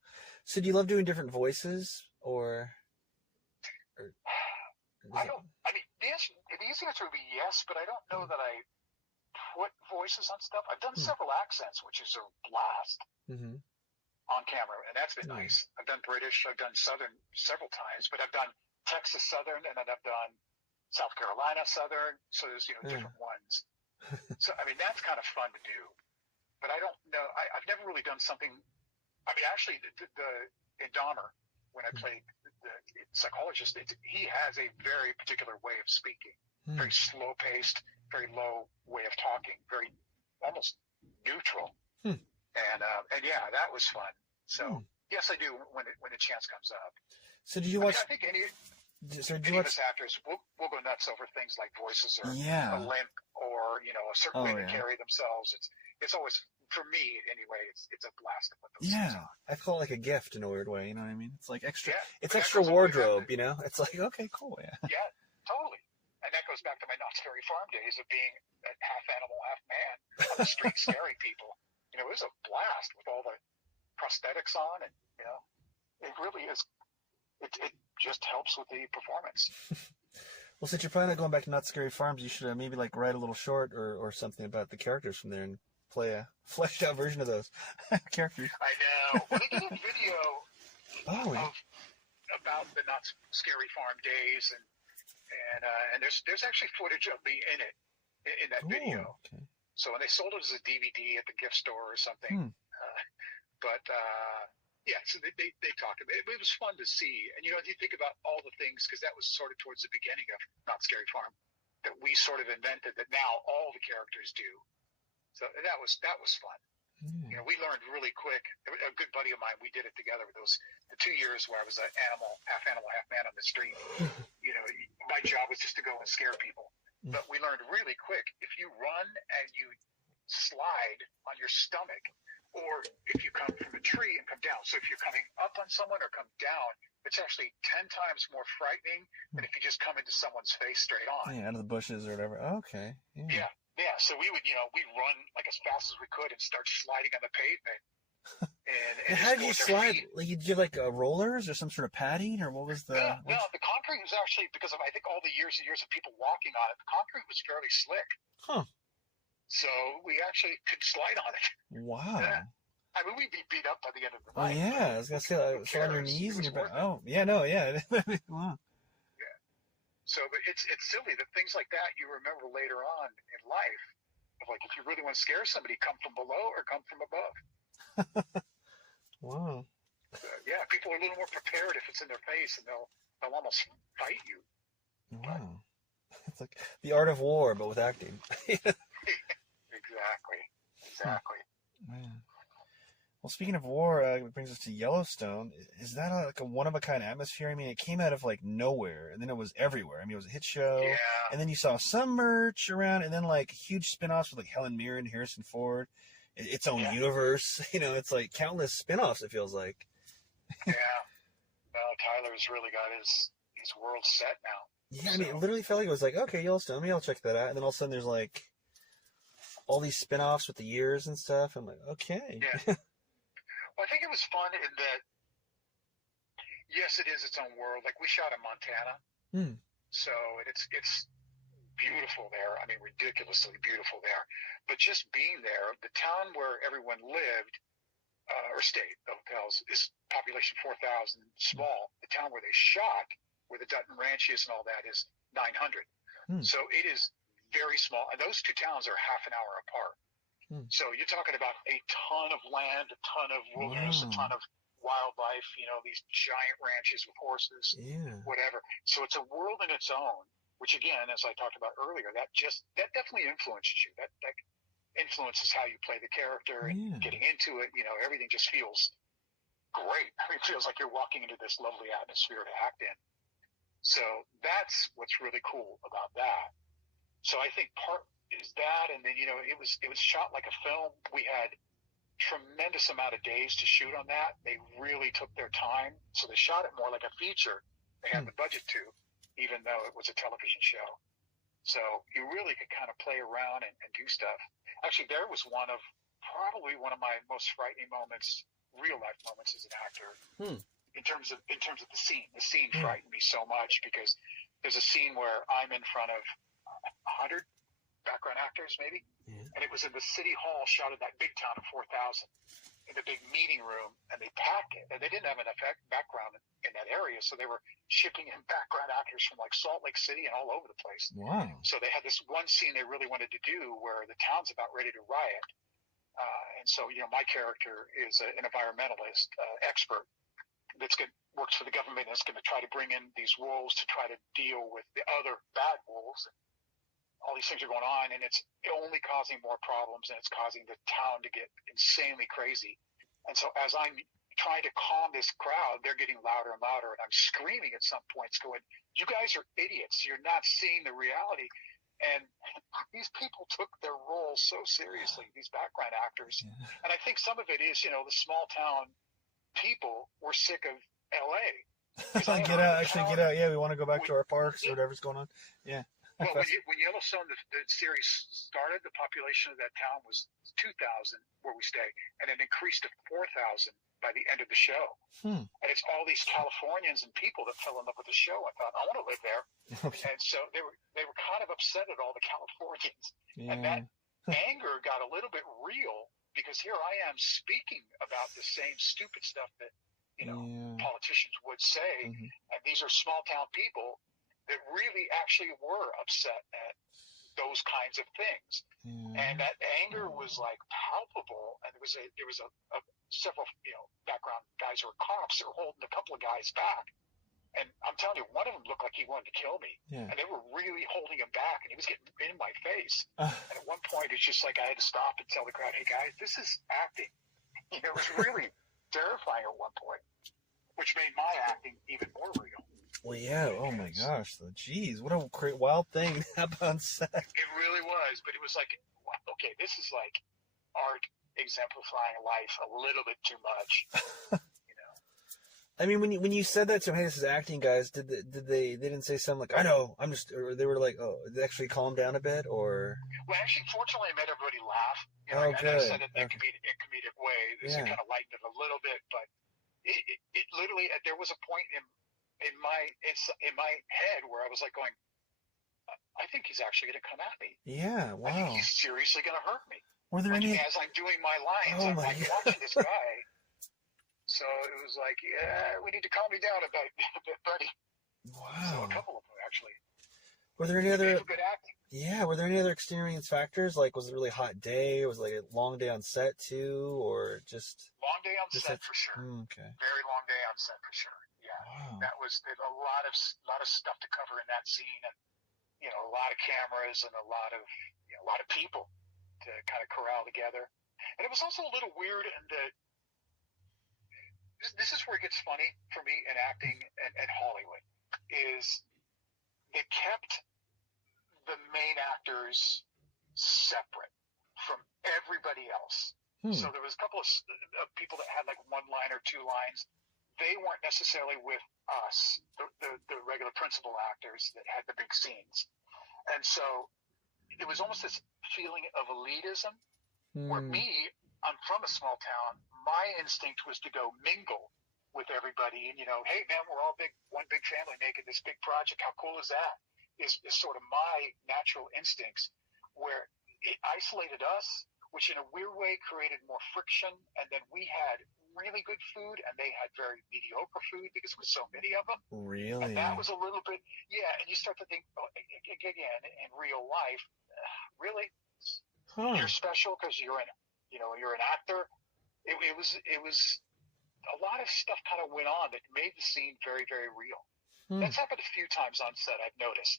So do you love doing different voices or I don't, I mean, the easy answer would be yes, but I don't know that I put voices on stuff. I've done several accents, which is a blast on camera, and that's been nice. I've done British, I've done Southern several times, but I've done Texas Southern, and then I've done South Carolina Southern, so there's, different ones. So, I mean, that's kind of fun to do. But I don't know. I've never really done something. I mean, actually, in Dahmer, when I played the psychologist, he has a very particular way of speaking, very slow paced, very low way of talking, very almost neutral. And yeah, that was fun. So yes, I do when a chance comes up. So did you watch? I think any of us actors will go nuts over things like voices or a limp or a certain way to carry themselves. It's always, for me anyway, it's a blast to put those things on. I call it like a gift in a weird way. You know what I mean? It's like extra. It's but extra wardrobe. It's like, okay, cool. Yeah. Yeah, totally. And that goes back to my Knott's Berry Farm days of being a half animal, half man on the street scaring people. It was a blast with all the prosthetics on, and it really is. It just helps with the performance. Well, since you're probably not going back to Not Scary Farms, you should maybe like write a little short or something about the characters from there and play a fleshed out version of those characters. I know. Well, they did a video about the Not Scary Farm days, and there's actually footage of me in that video. Okay. So when they sold it as a DVD at the gift store or something, so they talked about it. But it was fun to see. And if you think about all the things, because that was sort of towards the beginning of Not Scary Farm, that we sort of invented that now all the characters do. So that was fun. We learned really quick. A good buddy of mine, we did it together. The 2 years where I was half animal, half man on the street. My job was just to go and scare people. But we learned really quick, if you run and you slide on your stomach, or if you come from a tree and come down. So if you're coming up on someone or come down, it's actually 10 times more frightening than if you just come into someone's face straight on. Yeah, out of the bushes or whatever. Okay. Yeah. So we would, we'd run like as fast as we could and start sliding on the pavement. And how did you slide? Like, did you like rollers or some sort of padding, or what was the? No, the concrete was actually, because of I think all the years and years of people walking on it, the concrete was fairly slick. Huh. So we actually could slide on it. Wow. I mean, we'd be beat up by the end of the Oh night. yeah, I was gonna say, so on your knees and your back. Oh yeah, no, yeah. Wow. Yeah. So, but it's silly that things like that you remember later on in life. Like, if you really want to scare somebody, come from below or come from above. Wow. Yeah, people are a little more prepared if it's in their face, and they'll almost fight you. Wow. It's like the art of war, but with acting. Exactly. Man. Well, speaking of war, it brings us to Yellowstone. Is that like a one-of-a-kind atmosphere? I mean, it came out of like nowhere, and then it was everywhere. I mean, it was a hit show, and then you saw some merch around, and then like huge spin-offs with like Helen Mirren, Harrison Ford, its own universe. It's like countless spin-offs, it feels like. Yeah. Well, Tyler's really got his world set now. Yeah, I mean, it literally felt like it was like, okay, Yellowstone, maybe I'll check that out. And then all of a sudden there's like all these spin-offs with the years and stuff. I'm like, okay. Yeah. Well, I think it was fun in that, yes, it is its own world. Like, we shot in Montana. So it's beautiful there. I mean, ridiculously beautiful there. But just being there, the town where everyone lived, or stayed, the hotels, is population 4,000 small. The town where they shot, where the Dutton Ranch is and all that, is 900. So it is very small. And those two towns are half an hour apart. So you're talking about a ton of land, a ton of wilderness, a ton of wildlife, these giant ranches with horses, whatever. So it's a world in its own, which again, as I talked about earlier, that definitely influences you. That influences how you play the character, and Yeah. getting into it, everything just feels great. I mean, it feels like you're walking into this lovely atmosphere to act in. So that's what's really cool about that. So I think part is that, and then it was shot like a film. We had tremendous amount of days to shoot on that. They really took their time, so they shot it more like a feature. They had the budget to, even though it was a television show. So you really could kind of play around and do stuff. Actually, there was probably one of my most frightening moments, real life moments as an actor, in terms of the scene. The scene frightened me so much because there's a scene where I'm in front of 100 background actors, maybe, and it was in the city hall, shot in that big town of 4,000, in the big meeting room, and they packed it, and they didn't have enough background in that area, so they were shipping in background actors from like Salt Lake City and all over the place. Wow. So they had this one scene they really wanted to do where the town's about ready to riot, and so my character is an environmentalist expert works for the government and is going to try to bring in these wolves to try to deal with the other bad wolves. All these things are going on, and it's only causing more problems, and it's causing the town to get insanely crazy. And so as I'm trying to calm this crowd, they're getting louder and louder, and I'm screaming at some points going, you guys are idiots. You're not seeing the reality. And these people took their role so seriously, these background actors. Yeah. And I think some of it is, the small town people were sick of L.A. Get out. Yeah, we want to go back to our parks or whatever's going on. Yeah. Well, when Yellowstone, the series started, the population of that town was 2,000 where we stay, and it increased to 4,000 by the end of the show. And it's all these Californians and people that fell in love with the show. I thought, I want to live there. Okay. And so they were kind of upset at all the Californians. Yeah. And that anger got a little bit real because here I am speaking about the same stupid stuff that, politicians would say. And these are small town people that really actually were upset at those kinds of things. And that anger was like palpable. And there was several, background guys who were cops that were holding a couple of guys back. And I'm telling you, one of them looked like he wanted to kill me. Yeah. And they were really holding him back, and he was getting in my face. And at one point, it's just like I had to stop and tell the crowd, hey, guys, this is acting. It was really terrifying at one point, which made my acting even more real. Well, yeah. Oh, my gosh. Geez, what a great, wild thing to happen on set. It really was, but it was like, okay, this is like art exemplifying life a little bit too much. I mean, when you said that to him, hey, this is acting, guys, did they didn't say something like, I know, I'm just, or they were like, oh, did they actually calm down a bit, or? Well, actually, fortunately, I made everybody laugh. Oh, good. I said it in a comedic way. This kind of lightened it a little bit, but it literally, there was a point in my head where I was like going, I think he's actually going to come at me. Yeah, wow. I think he's seriously going to hurt me. Were there any? As I'm doing my lines, I'm like watching this guy. So it was like, yeah, we need to calm me down a bit, buddy. Wow. So a couple of them, actually. Were there any other? Good acting. Yeah. Were there any other extenuating factors? Like, was it a really hot day? Was it like a long day on set too, or just? Long day on set for sure. Okay. Very long day on set for sure. Yeah. Wow. That was a lot of stuff to cover in that scene, and a lot of cameras and a lot of people to kind of corral together. And it was also a little weird in that. This is where it gets funny for me in acting and Hollywood, is they kept the main actors separate from everybody else. So there was a couple of people that had like one line or two lines. They weren't necessarily with us, the regular principal actors that had the big scenes. And so it was almost this feeling of elitism where I'm from a small town. My instinct was to go mingle with everybody and, hey, man, we're all one big family making this big project. How cool is that? Is sort of my natural instincts, where it isolated us, which in a weird way created more friction. And then we had really good food and they had very mediocre food because there was so many of them. Really? And that was a little bit, and you start to think, again, in real life, really? You're special because you're an actor. It was a lot of stuff kind of went on that made the scene very, very real. That's happened a few times on set, I've noticed.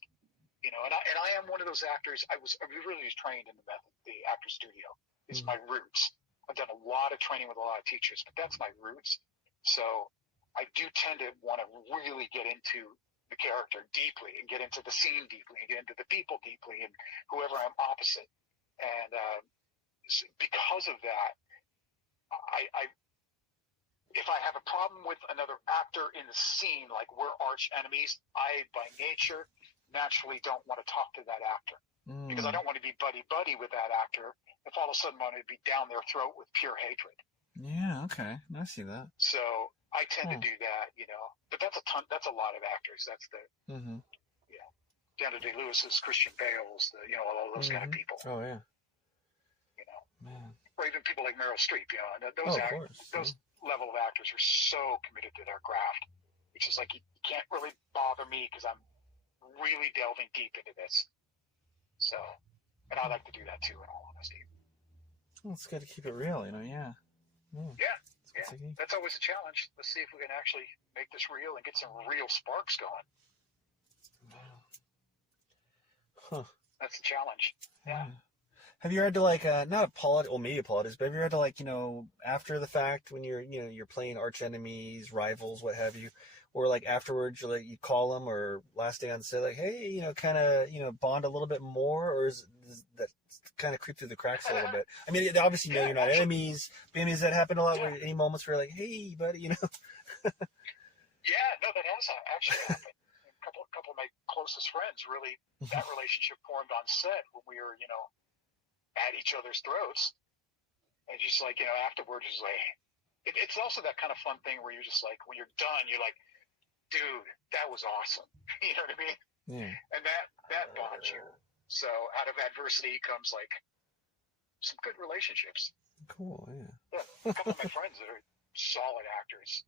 And I am one of those actors. I was really trained in the method the actor studio. It's my roots. I've done a lot of training with a lot of teachers, but that's my roots. So I do tend to want to really get into the character deeply and get into the scene deeply and get into the people deeply and whoever I'm opposite. And because of that, if I have a problem with another actor in the scene, like we're arch enemies, I by nature naturally don't want to talk to that actor because I don't want to be buddy-buddy with that actor if all of a sudden I want to be down their throat with pure hatred. Yeah, okay. I see that. So I tend to do that, but that's a lot of actors. That's the, Daniel Day-Lewis's, Christian Bale's, all those kind of people. Oh, yeah. Man. Or even people like Meryl Streep, those level of actors are so committed to their craft, which is like, you can't really bother me because I'm really delving deep into this. So, and I like to do that too, in all honesty. Well, it's good to keep it real, yeah. Yeah. That's always a challenge. Let's see if we can actually make this real and get some real sparks going. Huh. That's the challenge. Yeah. Have you had to not apologize, well maybe apologize, but have you had to after the fact when you're playing arch enemies, rivals, what have you, or afterwards you call them or last day on set hey, kind of bond a little bit more, or is that kind of creep through the cracks a little bit? I mean, obviously you're not enemies, but I mean, does that happen a lot? Where any moments where you're hey buddy, Yeah, no, that has actually happened. A couple of my closest friends, really, that relationship formed on set when we were, at each other's throats. And just afterwards, it's also that kind of fun thing where you're just when you're done, you're like, dude, that was awesome. You know what I mean? Yeah. And that bonds you. So out of adversity comes some good relationships. Cool, yeah. A couple of my friends that are solid actors,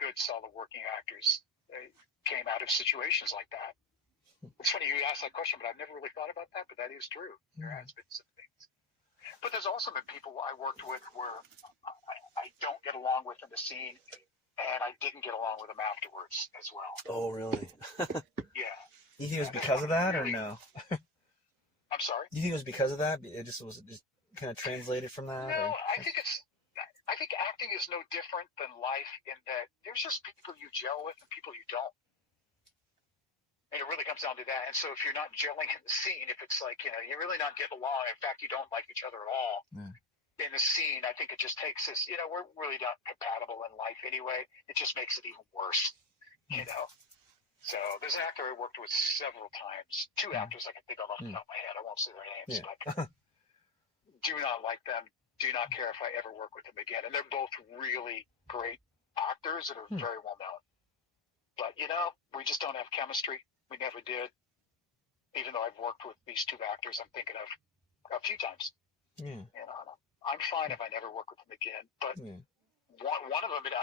good, solid working actors, they came out of situations like that. It's funny you asked that question, but I've never really thought about that, but that is true. There has been some things. But there's also been people I worked with where I don't get along with in the scene, and I didn't get along with them afterwards as well. Oh, really? Yeah. You think it was because of that, or no? I'm sorry? You think it was because of that? It was just kind of translated from that? No, or? I think acting is no different than life in that there's just people you gel with and people you don't. And it really comes down to that. And so if you're not gelling in the scene, if it's you're really not getting along, in fact, you don't like each other at all in the scene, I think it just takes this, we're really not compatible in life anyway. It just makes it even worse, So there's an actor I worked with several times, two actors I can think of off the top of my head. I won't say their names, but do not like them. Do not care if I ever work with them again. And they're both really great actors that are very well known. But, we just don't have chemistry. We never did. Even though I've worked with these two actors I'm thinking of a few times. Yeah. I'm fine if I never work with them again. But one of them, it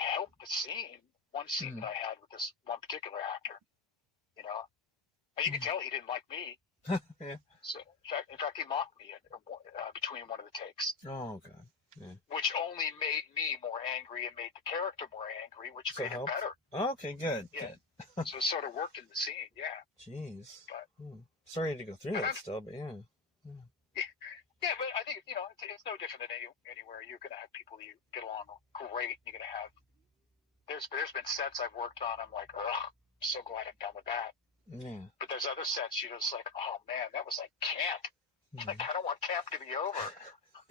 helped the scene. One scene that I had with this one particular actor, and you could tell he didn't like me. Yeah. So in fact, he mocked me between one of the takes. Oh, God. Yeah. Which only made me more angry and made the character more angry, which made it better. Oh, okay, good. Yeah. Good. So it sort of worked in the scene, yeah. Jeez. But, sorry to go through that still, but yeah. Yeah, but I think, it's no different than anywhere. You're going to have people you get along great. You're going to have, there's been sets I've worked on. I'm like, ugh, I'm so glad I'm done with that. Yeah. But there's other sets you're just like, oh man, that was like camp. I don't want camp to be over.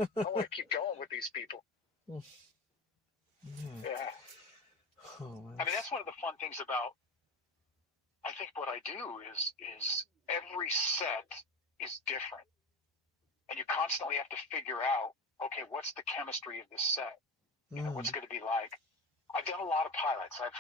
I want to keep going with these people. Yeah. Oh, I mean, that's one of the fun things about, I think what I do is every set is different. And you constantly have to figure out, okay, what's the chemistry of this set? What's it going to be like? I've done a lot of pilots. I've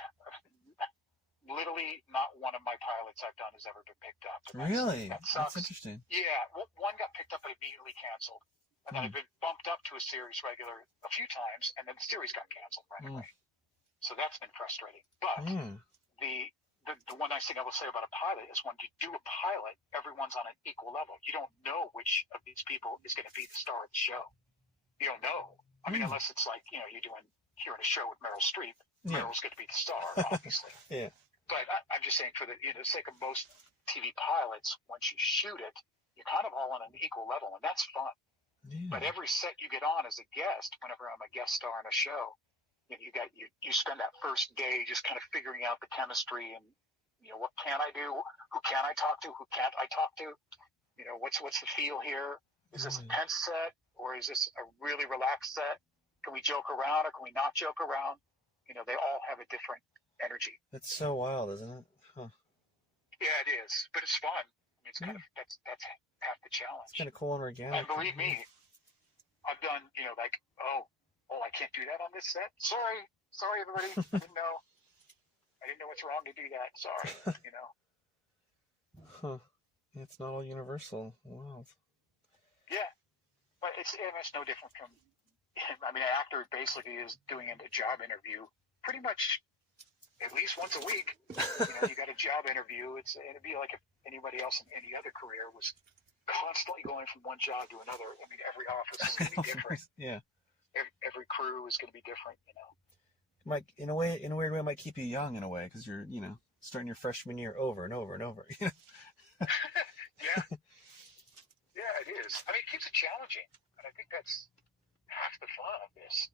literally not one of my pilots I've done has ever been picked up. Really? That sucks. That's interesting. Yeah. One got picked up and immediately canceled. And then I've been bumped up to a series regular a few times, and then the series got canceled right away. So that's been frustrating. But the one nice thing I will say about a pilot is when you do a pilot, everyone's on an equal level. You don't know which of these people is going to be the star of the show. You don't know. I mean, unless it's like, you're hearing a show with Meryl Streep. Meryl's going to be the star, obviously. Yeah. But I'm just saying for the sake of most TV pilots, once you shoot it, you're kind of all on an equal level, and that's fun. Yeah. But every set you get on as a guest, whenever I'm a guest star on a show, you spend that first day just kind of figuring out the chemistry and, what can I do? Who can I talk to? Who can't I talk to? What's the feel here? Is this a tense set, or is this a really relaxed set? Can we joke around, or can we not joke around? They all have a different energy. That's so wild, isn't it? Huh. Yeah, it is, but it's fun. It's kind of that's half the challenge. It's kind of cool and organic. And believe me, I've done I can't do that on this set. Sorry, everybody. I didn't know what's wrong to do that. Sorry. Huh. It's not all universal. Wow. Yeah, but it's no different from. I mean, an actor basically is doing a job interview pretty much at least once a week. You got a job interview. It'd be like if anybody else in any other career was constantly going from one job to another. I mean, every office is going to be different. Yeah. Every crew is going to be different. Might, in a weird way, it might keep you young in a way, because you're, starting your freshman year over and over and over. Yeah. Yeah, it is. I mean, it keeps it challenging, and I think that's half the fun of this.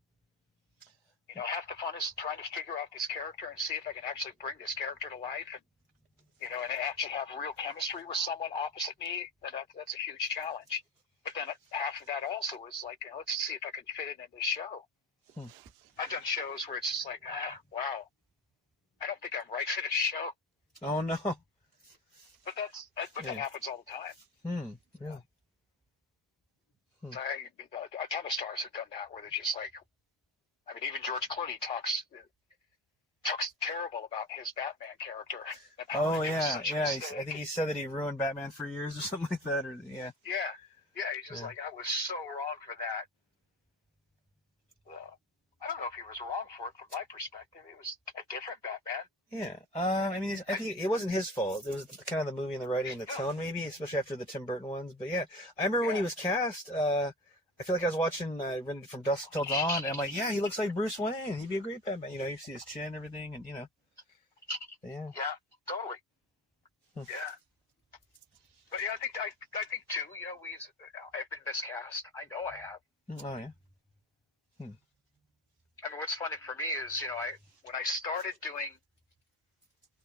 Half the fun is trying to figure out this character and see if I can actually bring this character to life, and and actually have real chemistry with someone opposite me. And that's a huge challenge. But then half of that also is like, let's see if I can fit it in this show. I've done shows where it's just like, wow, I don't think I'm right for this show. Oh no. But that happens all the time. Really? A ton of stars have done that, where they're just like, I mean, even George Clooney talks terrible about his Batman character. Oh yeah. I think he said that he ruined Batman for years or something like that. Yeah. He's just like, I was so wrong for that. I don't know if he was wrong for it from my perspective. It was a different Batman. Yeah. I mean, I think it wasn't his fault. It was kind of the movie and the writing and the tone, maybe, especially after the Tim Burton ones. But yeah, I remember when he was cast. I feel like I was watching From Dusk Till Dawn, and I'm like, yeah, he looks like Bruce Wayne. He'd be a great Batman. You see his chin and everything, and Yeah. Yeah, totally. Yeah. But yeah, I think too. I've been miscast. I know I have. Oh yeah. I mean, what's funny for me is, when I started doing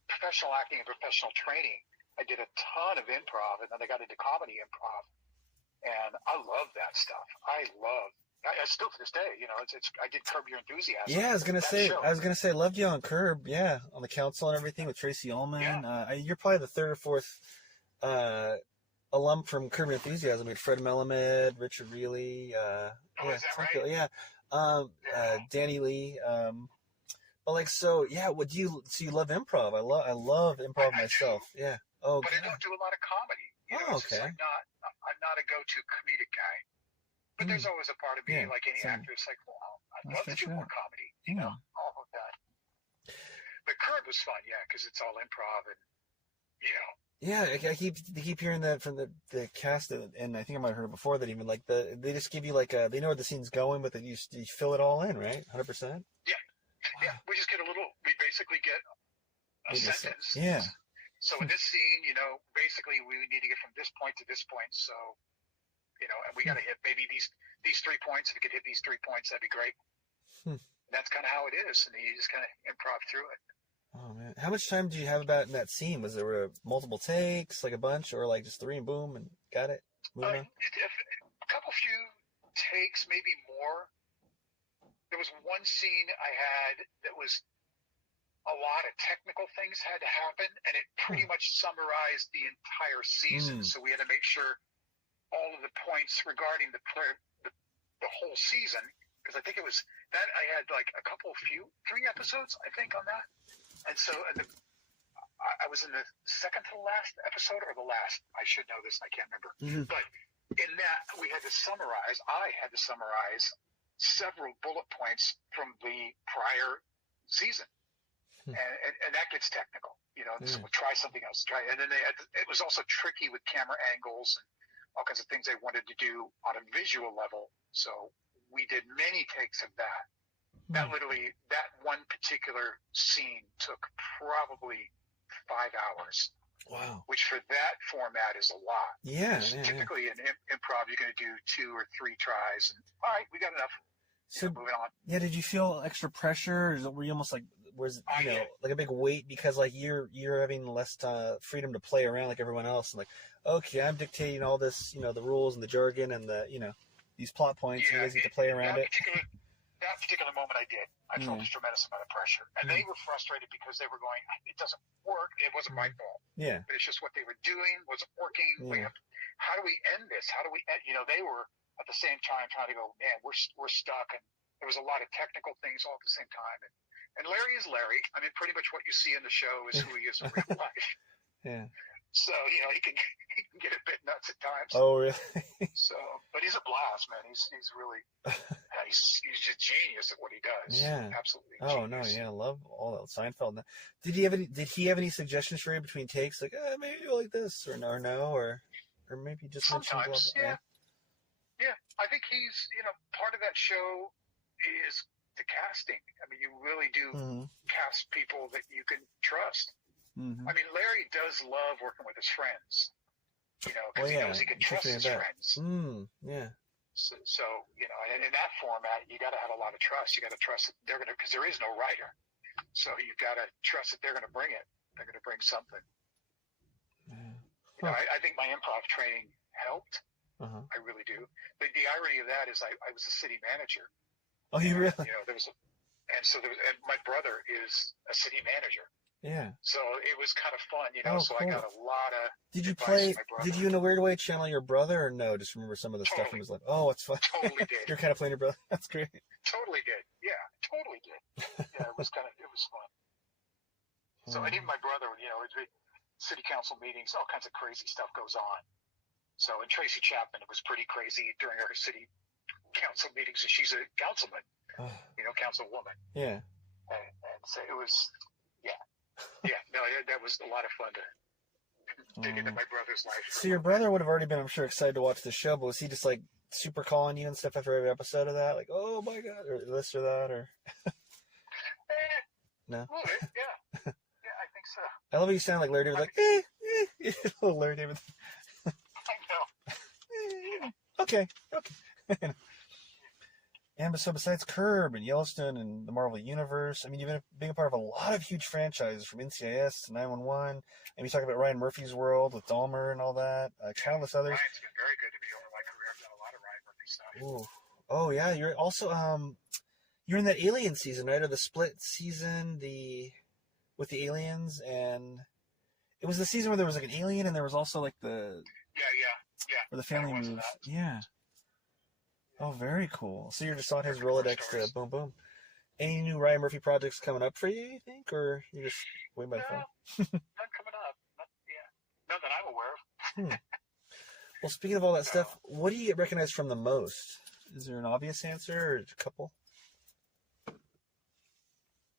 professional acting and professional training, I did a ton of improv, and then I got into comedy improv, and I love that stuff. I still to this day, I did Curb Your Enthusiasm. Yeah, I was gonna say, loved you on Curb. Yeah, on the council and everything with Tracy Ullman. Yeah. You're probably the third or fourth alum from Curb Your Enthusiasm. We had Fred Melamed, Richard Reilly. Is that right? Yeah. Danny Lee. But so you love improv? I love improv myself. Do. Yeah. Oh, but I don't do a lot of comedy. Okay. I'm not a go-to comedic guy. But there's always a part of me, like any actor, it's like, well, I'd love to do more comedy. All of that. But Curb was fun, because it's all improv and. Yeah, I keep hearing that from the cast, and I think I might have heard it before that even they just give you they know where the scene's going, but you fill it all in, right? 100%. Yeah, yeah. We just get we basically get a sentence. Yeah. So in this scene, basically we need to get from this point to this point. So, and we got to hit maybe these 3 points. If we could hit these 3 points, that'd be great. That's kind of how it is, and you just kind of improv through it. Oh man, how much time did you have in that scene? Was there multiple takes, like a bunch, or just 3 and boom and got it? A couple few takes, maybe more. There was one scene I had that was a lot of technical things had to happen, and it pretty much summarized the entire season. So we had to make sure all of the points regarding the whole season, because I think it was that I had 3 episodes, I think, on that. And so I was in the second to the last episode, or the last. I should know this, and I can't remember. But in that, I had to summarize several bullet points from the prior season. And that gets technical. So we'll try something else. And then it was also tricky with camera angles and all kinds of things they wanted to do on a visual level. So we did many takes of that. That one particular scene took probably 5 hours. Wow. which for that format is a lot. Yeah. Typically in improv, you're going to do 2 or 3 tries, and all right, we got enough. So Moving on. Yeah, did you feel extra pressure? Or were you almost like, was like a big weight because like you're having less freedom to play around like everyone else, and like, okay, I'm dictating all this, the rules and the jargon and the these plot points, and you guys get to play around it. That particular moment, I did. I felt a tremendous amount of pressure, and they were frustrated because they were going, "It doesn't work. It wasn't my fault. Yeah, but it's just what they were doing wasn't working. Yeah. How do we end this? How do we end?" They were at the same time trying to go, "Man, we're stuck," and there was a lot of technical things all at the same time. And Larry is Larry. I mean, pretty much what you see in the show is who he is in real life. Yeah. So he can get a bit nuts at times. Oh, really? So, but he's a blast, man. He's really he's just genius at what he does. Yeah, absolutely. Oh genius. no, yeah, I love all that Seinfeld. Did he have any suggestions for you between takes, like maybe you like this or no, or maybe just sometimes, yeah. I think he's part of that show is the casting. I mean, you really do cast people that you can trust. Mm-hmm. I mean, Larry does love working with his friends, because he knows he can trust his friends. Yeah. So and in that format, you got to have a lot of trust. You got to trust that they're going to, because there is no writer. So you've got to trust that they're going to bring it. They're going to bring something. Yeah. I think my improv training helped. Uh-huh. I really do. But the irony of that is I was a city manager. Oh, you really? And my brother is a city manager. Yeah. So it was kind of fun, So cool. I got a lot of. Did you play? Did you in a weird way channel your brother, or no? Just remember some of the stuff and was like, oh, it's fun. Totally did. You're kind of playing your brother. That's great. Totally did. Yeah, totally did. Yeah, it was fun. So and even my brother, city council meetings, all kinds of crazy stuff goes on. So and Tracy Chapman, it was pretty crazy during our city council meetings, and she's a councilman, councilwoman. Yeah. And so it was, that was a lot of fun to dig into my brother's life. So your brother would have already been, I'm sure, excited to watch the show, but was he just like super calling you and stuff after every episode of that? Like, oh my God, or this or that, or? No? A little bit, yeah. Yeah, I think so. I love how you sound like Larry David, little Larry David. I know. Okay. And so besides Curb and Yellowstone and the Marvel Universe, I mean, you've been a part of a lot of huge franchises, from NCIS to 911, and we talk about Ryan Murphy's world with Dahmer and all that, countless others. Ryan's been very good to me over my career. I've done a lot of Ryan Murphy stuff. Ooh. Oh, yeah, you're also, you're in that Alien season, right? Or the split season, with the aliens, and it was the season where there was like an alien and there was also like the... Yeah. Where the family moves. Yeah. Oh, very cool. So you're just on his Rolodex to boom, boom. Any new Ryan Murphy projects coming up for you think? Or you're just waiting by the phone? None coming up. None that I'm aware of. Well, speaking of all that stuff, what do you get recognized from the most? Is there an obvious answer or a couple?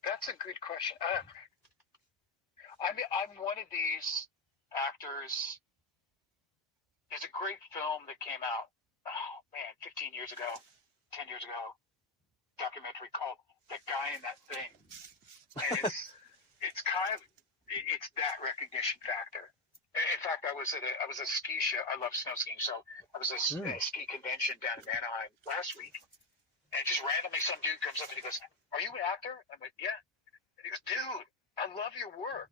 That's a good question. I mean, I'm one of these actors. There's a great film that came out, 15 years ago, 10 years ago, documentary called "The Guy in That Thing," and it's that recognition factor. In fact, I was at a ski show. I love snow skiing, so I was at a ski convention down in Anaheim last week, and just randomly some dude comes up and he goes, "Are you an actor?" I'm like, "Yeah." And he goes, "Dude, I love your work."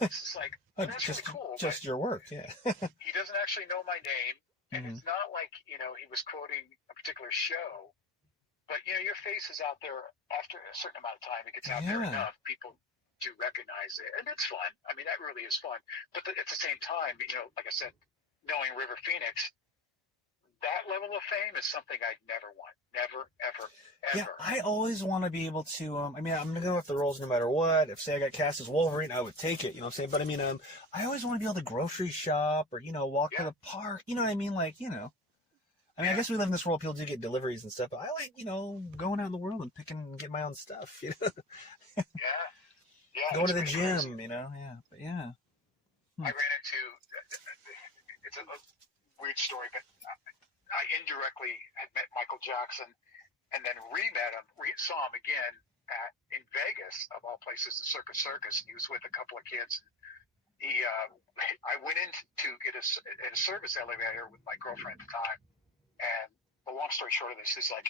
It's just like, that's really cool. Just your work, yeah. He doesn't actually know my name, and it's not like, he was quoting a particular show, but, your face is out there after a certain amount of time. It gets out there enough, people do recognize it, and it's fun. I mean, that really is fun. But at the same time, like I said, knowing River Phoenix, that level of fame is something I'd never want. Never, ever, ever. Yeah, I always want to be able to, I'm going to go with the roles no matter what. If, say, I got cast as Wolverine, I would take it, you know what I'm saying? But, I always want to be able to grocery shop or, walk to the park, you know what I mean? Like, I guess we live in this world, people do get deliveries and stuff, but I like, going out in the world and picking and getting my own stuff, Yeah. Going to the gym, yeah. But, yeah. I ran into, it's a weird story, but I indirectly had met Michael Jackson and then re-met him, saw him again in Vegas, of all places, the Circus Circus, and he was with a couple of kids. I went in to get a service elevator with my girlfriend at the time, and the long story short of this is like,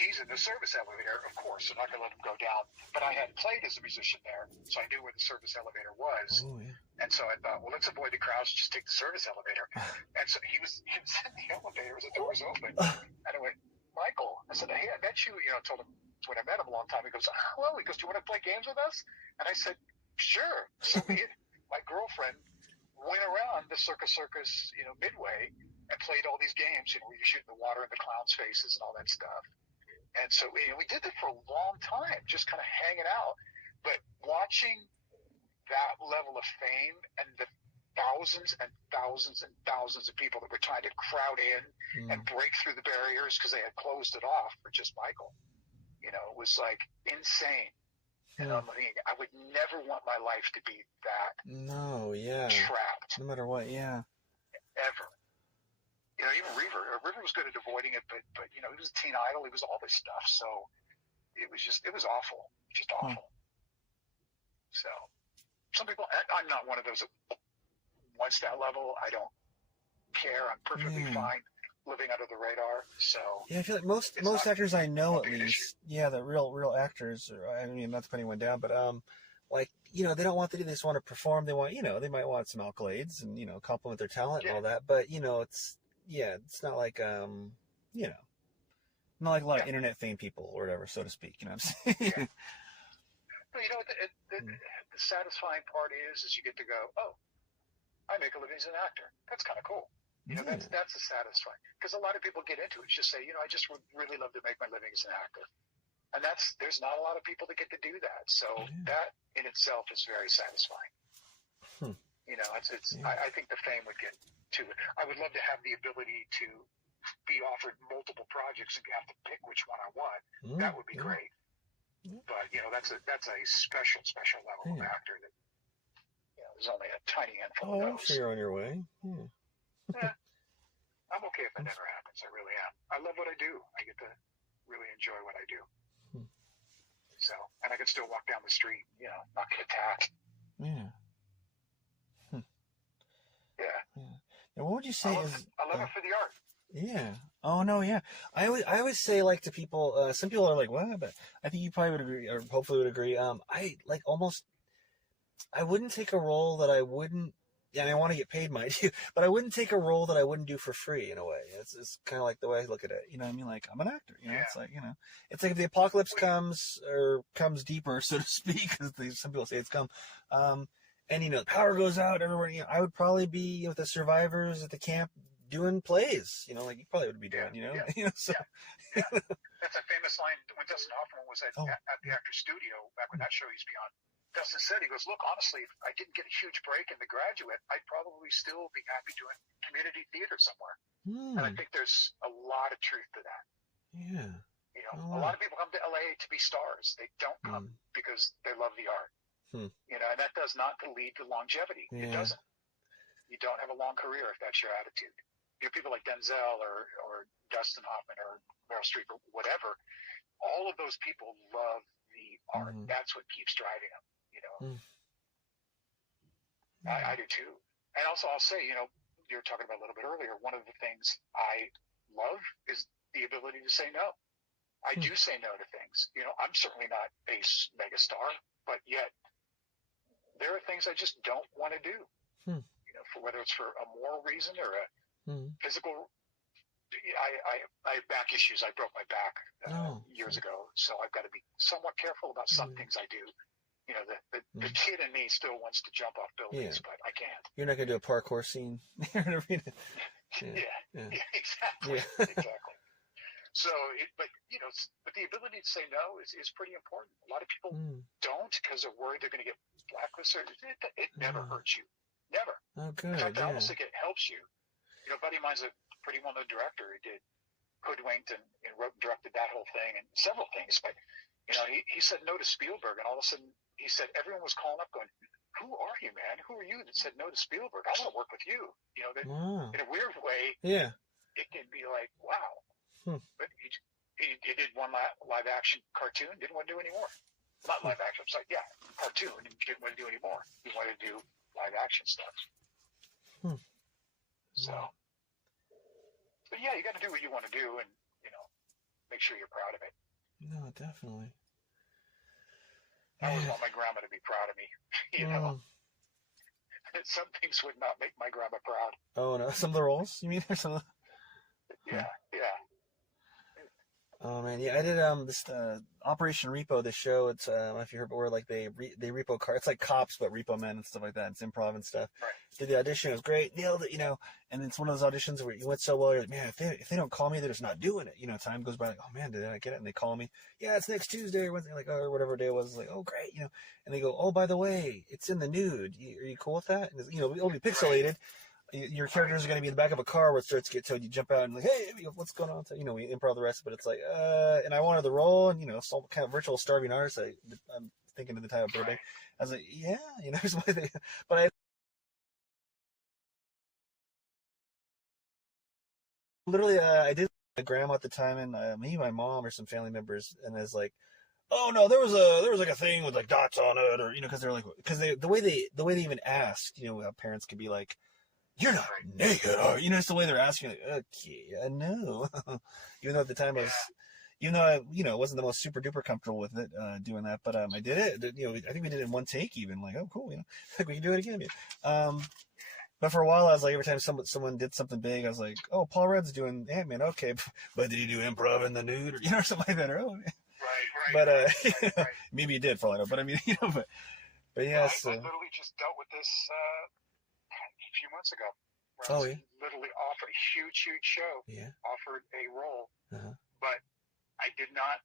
he's in the service elevator, of course, I'm not going to let him go down. But I had played as a musician there, so I knew where the service elevator was. Oh, yeah. And so I thought, well, let's avoid the crowds, just take the service elevator. And so he was in the elevator as the doors open. And I went, Michael, I said, hey, I met you, told him when I met him a long time. He goes, hello. He goes, do you want to play games with us? And I said, sure. So my girlfriend went around the Circus, Midway and played all these games, where you're shooting the water in the clowns' faces and all that stuff. And so we did that for a long time, just kind of hanging out. But watching that level of fame and the thousands and thousands and thousands of people that were trying to crowd in and break through the barriers because they had closed it off for just Michael, it was like insane. And I'm thinking, I would never want my life to be that trapped. No matter what, yeah. Ever. Even River was good at avoiding it, but he was a teen idol. He was all this stuff. So it was awful. Just awful. So some people, I'm not one of those that wants that level. I don't care. I'm perfectly fine living under the radar. So yeah, I feel like most actors I know, at least, the real actors, I mean, not to put anyone down, but they don't want to do. They just want to perform. They want, they might want some accolades and compliment their talent and all that. But it's not like not like a lot of internet fame people or whatever, so to speak. You know what I'm saying? Well, the satisfying part is you get to go, oh, I make a living as an actor. That's kind of cool. That's the satisfying, because a lot of people get into it. Just say, I just would really love to make my living as an actor, and there's not a lot of people that get to do that. So that in itself is very satisfying. I think the fame would get to it. I would love to have the ability to be offered multiple projects and have to pick which one I want. That would be great. But that's a special level of actor that there's only a tiny handful of those. I'm sure you're on your way. I'm okay if that never happens. I really am. I love what I do. I get to really enjoy what I do. So, and I can still walk down the street, not get attacked. Yeah. Yeah. Now, what would you say I love it for the art. Yeah. Oh no. Yeah. I always say to people. Some people are like, "What?" But I think you probably would agree, or hopefully would agree. I wouldn't take a role that I wouldn't. Yeah, I want to get paid, mind you, but I wouldn't take a role that I wouldn't do for free. In a way, it's kind of like the way I look at it. You know what I mean? Like, I'm an actor. It's like it's like if the apocalypse comes deeper, so to speak, as some people say it's come. And the power goes out. Everyone, I would probably be with the survivors at the camp doing plays. Like you probably would be doing. So. Yeah. That's a famous line when Dustin Hoffman was at the Actors Studio back when that show used to be on. Dustin said, he goes, look, honestly, if I didn't get a huge break in The Graduate, I'd probably still be happy doing community theater somewhere. And I think there's a lot of truth to that. Yeah. A lot of people come to LA to be stars. They don't come because they love the art. And that does not lead to longevity. Yeah. It doesn't. You don't have a long career if that's your attitude. People like Denzel or Dustin Hoffman or Meryl Streep or whatever, all of those people love the art. That's what keeps driving them. I do too. And also I'll say, you were talking about a little bit earlier, one of the things I love is the ability to say no. I do say no to things. I'm certainly not a megastar, but yet there are things I just don't want to do. For whether it's for a moral reason or a physical. I have back issues. I broke my back years ago, so I've got to be somewhat careful about some things I do. The kid in me still wants to jump off buildings, but I can't. You're not going to do a parkour scene. Exactly. Exactly. So, but the ability to say no is pretty important. A lot of people don't because they're worried they're going to get blacklisted. It never hurts you. Never. Oh, good. In fact, I almost think it helps you. A buddy of mine's a pretty well-known director who did Hoodwinked and wrote and directed that whole thing and several things. But, he said no to Spielberg, and all of a sudden he said everyone was calling up going, who are you, man? Who are you that said no to Spielberg? I want to work with you. In a weird way, it can be like, wow. But he did one live-action cartoon, didn't want to do any more. Not live-action, it's like, cartoon, and didn't want to do any more. He wanted to do live action stuff. So, but yeah, you got to do what you want to do, and make sure you're proud of it. No, definitely. I always want my grandma to be proud of me. Some things would not make my grandma proud. Oh no, some of the roles you mean? Yeah. Oh man, yeah, I did this Operation Repo, this show. It's I don't know if you heard, where like they repo cars. It's like Cops but Repo Men and stuff like that. It's improv and stuff. Right. Did the audition, it was great, nailed it, and it's one of those auditions where you went so well, you're like, man, if they don't call me, they're just not doing it. Time goes by, like, oh man, did I get it? And they call me, yeah, it's next Tuesday or Wednesday, like, or whatever day it was. It's like, oh great, and they go, oh, by the way, it's in the nude. Are you cool with that? And it'll be pixelated. Right. Your characters are going to be in the back of a car where it starts to get towed. You jump out and like, hey, what's going on? So, we improv the rest, but it's like, and I wanted the role, and some kind of virtual starving artist. I'm thinking of the time of Burbank. I was like, yeah, here's my thing. But I literally, I did my grandma at the time, and maybe my mom or some family members, and I was like, oh no, there was like a thing with like dots on it, or because they're like, because the way they even asked, how parents could be like, you're not naked, are you? It's the way they're asking, like, okay, I know. Even though at the time I was, even though I, wasn't the most super duper comfortable with it, doing that, but I did it. I think we did it in one take, even, like, oh cool, like we can do it again. But for a while I was like, every time someone did something big, I was like, oh, Paul Rudd's doing Ant-Man, okay, but did he do improv in the nude, or something like that, or right. But maybe he did, for all I know. But I mean, but yeah. I literally just dealt with this a few months ago. Oh yeah. Literally offered a huge show. Yeah. Offered a role, uh-huh. but I did not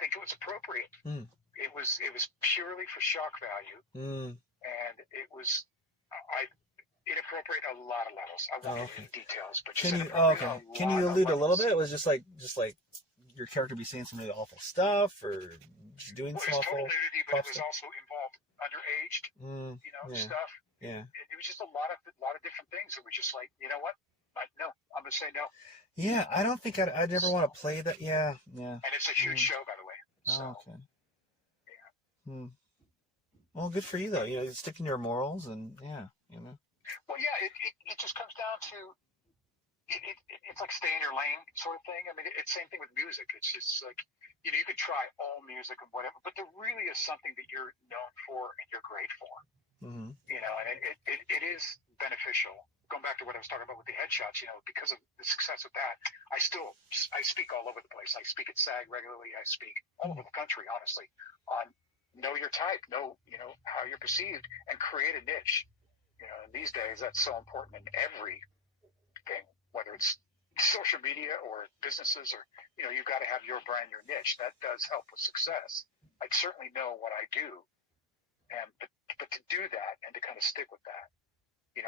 think it was appropriate. It was purely for shock value, and it was inappropriate on a lot of levels. I won't get into details, but can you allude a little bit? It was just like your character be saying some really awful stuff, or just doing some awful total nudity, but it was also involved underaged, stuff. Yeah. It was just a lot of different things that were just like, you know what? No, I'm gonna say no. Yeah, I don't think I'd ever want to play that. Yeah. And it's a huge show, by the way. So, okay. Yeah. Well, good for you though. Sticking to your morals, and Well, yeah, it just comes down to it's like stay in your lane sort of thing. I mean, it's same thing with music. It's just like you could try all music and whatever, but there really is something that you're known for and you're great for. Mm-hmm. And it is beneficial. Going back to what I was talking about with the headshots, because of the success of that, I speak all over the place. I speak at SAG regularly. I speak all over the country, honestly, on know your type, know how you're perceived, and create a niche. And these days that's so important in everything, whether it's social media or businesses, or you've got to have your brand, your niche. That does help with success. I certainly know what I do, but to do that and to kind of stick with that,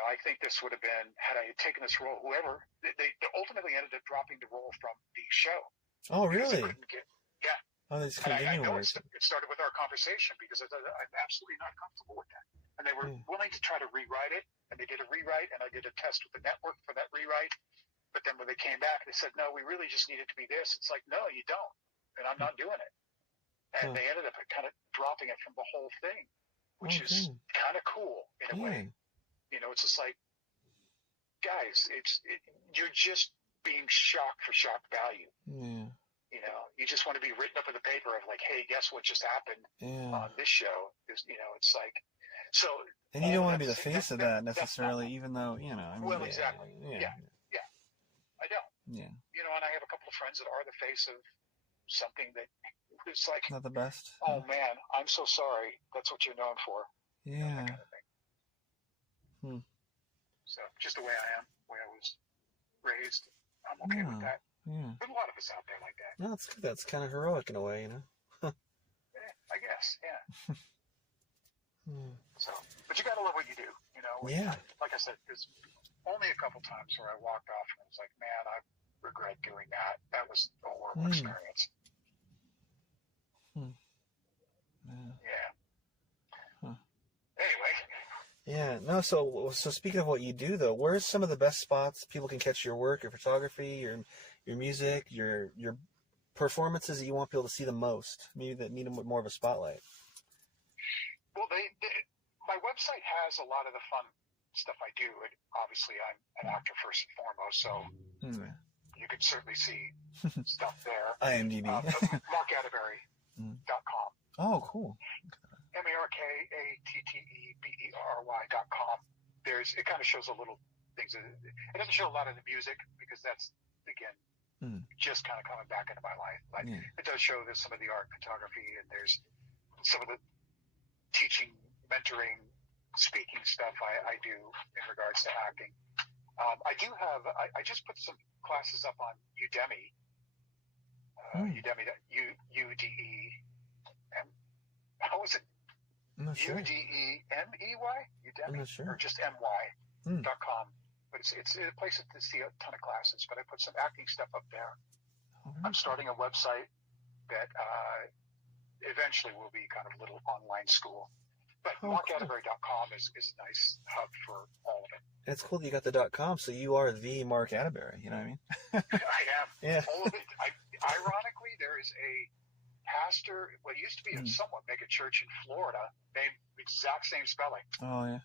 I think this would have been, had I taken this role, whoever they ultimately ended up dropping the role from the show. Oh, really? Yeah. Oh, they just couldn't I know it started with our conversation because I'm absolutely not comfortable with that. And they were willing to try to rewrite it, and they did a rewrite, and I did a test with the network for that rewrite. But then when they came back, they said, no, we really just need it to be this. It's like, no, you don't. And I'm not doing it. And they ended up kind of dropping it from the whole thing, which is kind of cool in a way. It's just like, guys, you're just being shocked for shock value. Yeah. You just want to be written up in the paper of like, hey, guess what just happened on this show? It's like, so. And you don't want to be the face of that necessarily, even though, I mean, well, exactly. Yeah. I don't. Yeah. And I have a couple of friends that are the face of something that it's like, not the best. Oh man, I'm so sorry. That's what you're known for. Yeah. That kind of thing. So just the way I am, the way I was raised, I'm okay with that. Yeah. There's a lot of us out there like that. No, that's good. That's kind of heroic in a way, Yeah, I guess. Yeah. So, but you gotta love what you do. Yeah. Like I said, there's only a couple times where I walked off and I was like, man, I regret doing that. That was a horrible experience. Yeah. Anyway. Yeah. No. So speaking of what you do, though, where's some of the best spots people can catch your work, your photography, your music, your performances that you want people to see the most? Maybe that need them with more of a spotlight. Well, my website has a lot of the fun stuff I do. And obviously, I'm an actor first and foremost, so you can certainly see stuff there. IMDb. Mark Atteberry.com. Oh, cool. MarkAtteberry.com. It kind of shows a little things. It doesn't show a lot of the music because that's, again, just kind of coming back into my life. But it does show there's some of the art, photography, and there's some of the teaching, mentoring, speaking stuff I do in regards to acting. I do have, I just put some classes up on Udemy. Udemy, U-D-E-M. How is it? I'm not sure. U-D-E-M-E-Y? Udemy? I'm not sure. Or just M-Y.com. But it's a place to see a ton of classes. But I put some acting stuff up there. I'm starting a website that eventually will be kind of a little online school. But MarkAtteberry.com is a nice hub for all of it. And it's cool that you got the .com, so you are the Mark Atteberry, you know what I mean? I am. Yeah. All of it. Ironically, there is a pastor, what used to be a somewhat mega church in Florida, named exact same spelling. Oh, yeah.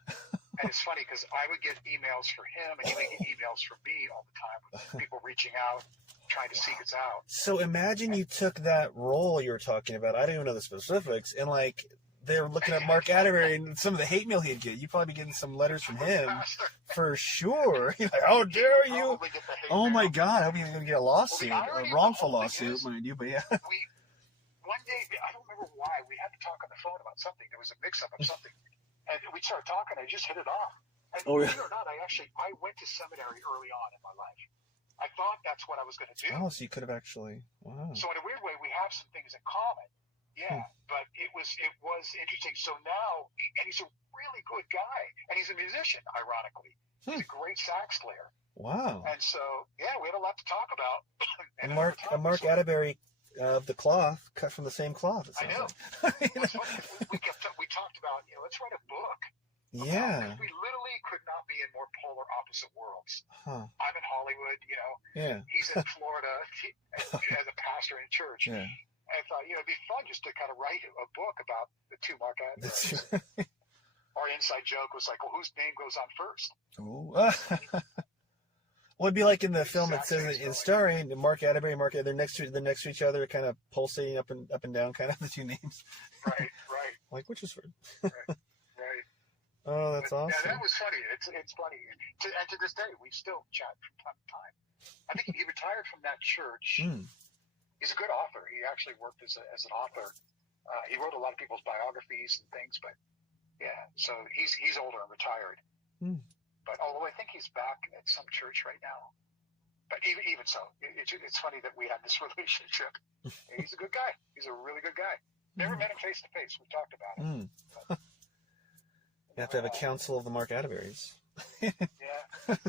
And it's funny because I would get emails for him, and he would get emails from me all the time with people reaching out, trying to seek us out. So imagine you took that role you were talking about, I don't even know the specifics, and like they're looking at Mark Atteberry and some of the hate mail he'd get. You'd probably be getting some letters from him for sure. Like, how dare you? Oh my God, I hope you're going to get a lawsuit, a wrongful lawsuit, mind you, but yeah. One day, I don't remember why, we had to talk on the phone about something. There was a mix-up of something. And we started talking, I just hit it off. And believe it or not, I went to seminary early on in my life. I thought that's what I was going to do. Oh, so you could have actually, wow. So in a weird way, we have some things in common. Yeah, but it was interesting. So now, and he's a really good guy, and he's a musician, ironically. He's a great sax player. Wow. And so, yeah, we had a lot to talk about. And Mark Atteberry of the cloth, cut from the same cloth. It I know. like. We talked about, let's write a book. Yeah. We literally could not be in more polar opposite worlds. Huh. I'm in Hollywood, Yeah. He's in Florida as a pastor in church. Yeah. I thought, it'd be fun just to kind of write a book about the two Mark Atteberrys. Our inside joke was like, well, whose name goes on first? Ooh. Well, it'd be like in the film that says it's starring Mark Atteberry, they're next to each other, kind of pulsating up and down, kind of the two names. Right. Like, which is first? Right. Oh, that's awesome. Yeah, that was funny. It's funny. And to this day, we still chat from time to time. I think he retired from that church. He's a good author. He actually worked as an author. He wrote a lot of people's biographies and things, but yeah, so he's older and retired. But although I think he's back at some church right now. But even so, it's funny that we had this relationship. He's a good guy. He's a really good guy. Never met him face to face. We talked about it. But, you have to have a council of the Mark Atteberrys. Yeah.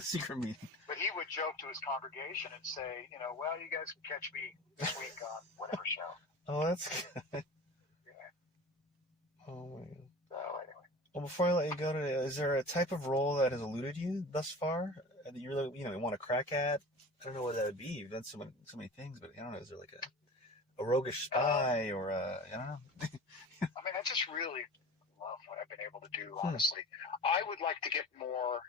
Secret meeting. But he would joke to his congregation and say, well, you guys can catch me this week on whatever show. Oh, that's good. Yeah. Oh, my God. So anyway. Well, before I let you go today, is there a type of role that has eluded you thus far that you really, want to crack at? I don't know what that would be. You've done so many things, but I don't know. Is there like a roguish spy or I don't know? I mean, I just really love what I've been able to do, honestly. I would like to get more.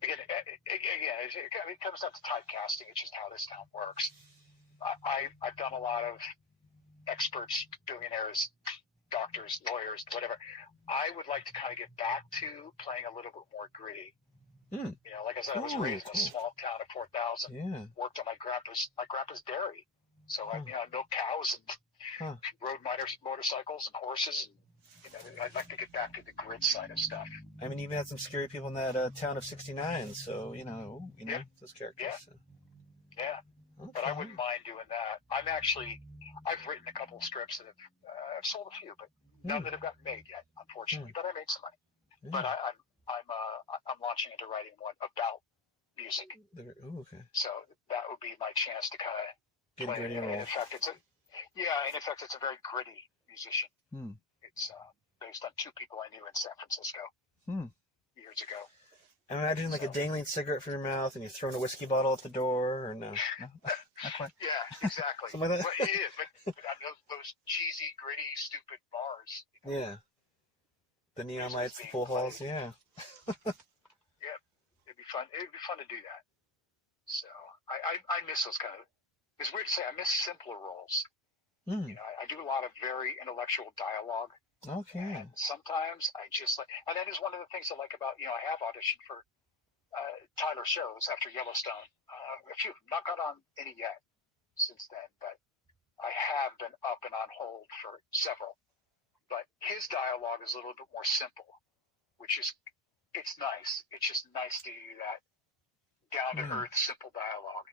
Again, it comes down to typecasting. It's just how this town works. I've done a lot of experts, billionaires, doctors, lawyers, whatever. I would like to kind of get back to playing a little bit more gritty. Like I said, I was raised in a small town of 4,000. Yeah. Worked on my grandpa's dairy, so I milked cows and rode motorcycles and horses and. I'd like to get back to the grid side of stuff. I mean, you even had some scary people in that town of 69, so, those characters. Yeah. So. Yeah. Okay. But I wouldn't mind doing that. I've written a couple of scripts that I've sold a few, but none that have gotten made yet, unfortunately. But I made some money. But I'm launching into writing one about music. Okay. So that would be my chance to kind of play it. In effect, it's a very gritty musician. It's based on two people I knew in San Francisco years ago. I imagine like a dangling cigarette from your mouth and you're throwing a whiskey bottle at the door, or no? Not quite. Yeah, exactly. Something like that? But it is. But those cheesy, gritty, stupid bars. Yeah. The neon music is lights, the being pool halls, played. yeah. Yeah, it'd be fun. It'd be fun to do that. So I miss those kind of. It's weird to say I miss simpler roles. Hmm. I do a lot of very intellectual dialogue, Okay. and sometimes I just like. And that is one of the things I like about I have auditioned for Tyler shows after Yellowstone. A few, not got on any yet since then, but I have been up and on hold for several. But his dialogue is a little bit more simple, which is it's nice. It's just nice to do that down to earth, simple dialogue.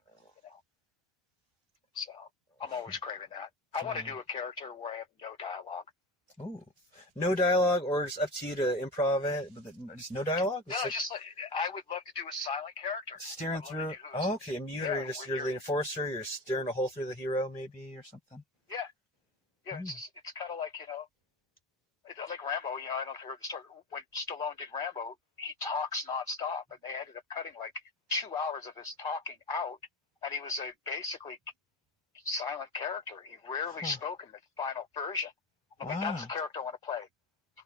So I'm always craving that. I want to do a character where I have no dialogue. Ooh. No dialogue, or it's up to you to improv it, but just no dialogue? No, just like I would love to do a silent character. Staring through. Oh, okay, a mute, or you're the enforcer. You're staring a hole through the hero, maybe, or something. Yeah. It's kind of like like Rambo. I don't know if you heard the story when Stallone did Rambo. He talks nonstop, and they ended up cutting like 2 hours of his talking out, and he was a basically silent character. He rarely spoke in the final version. I'm like, that's the character I want to play.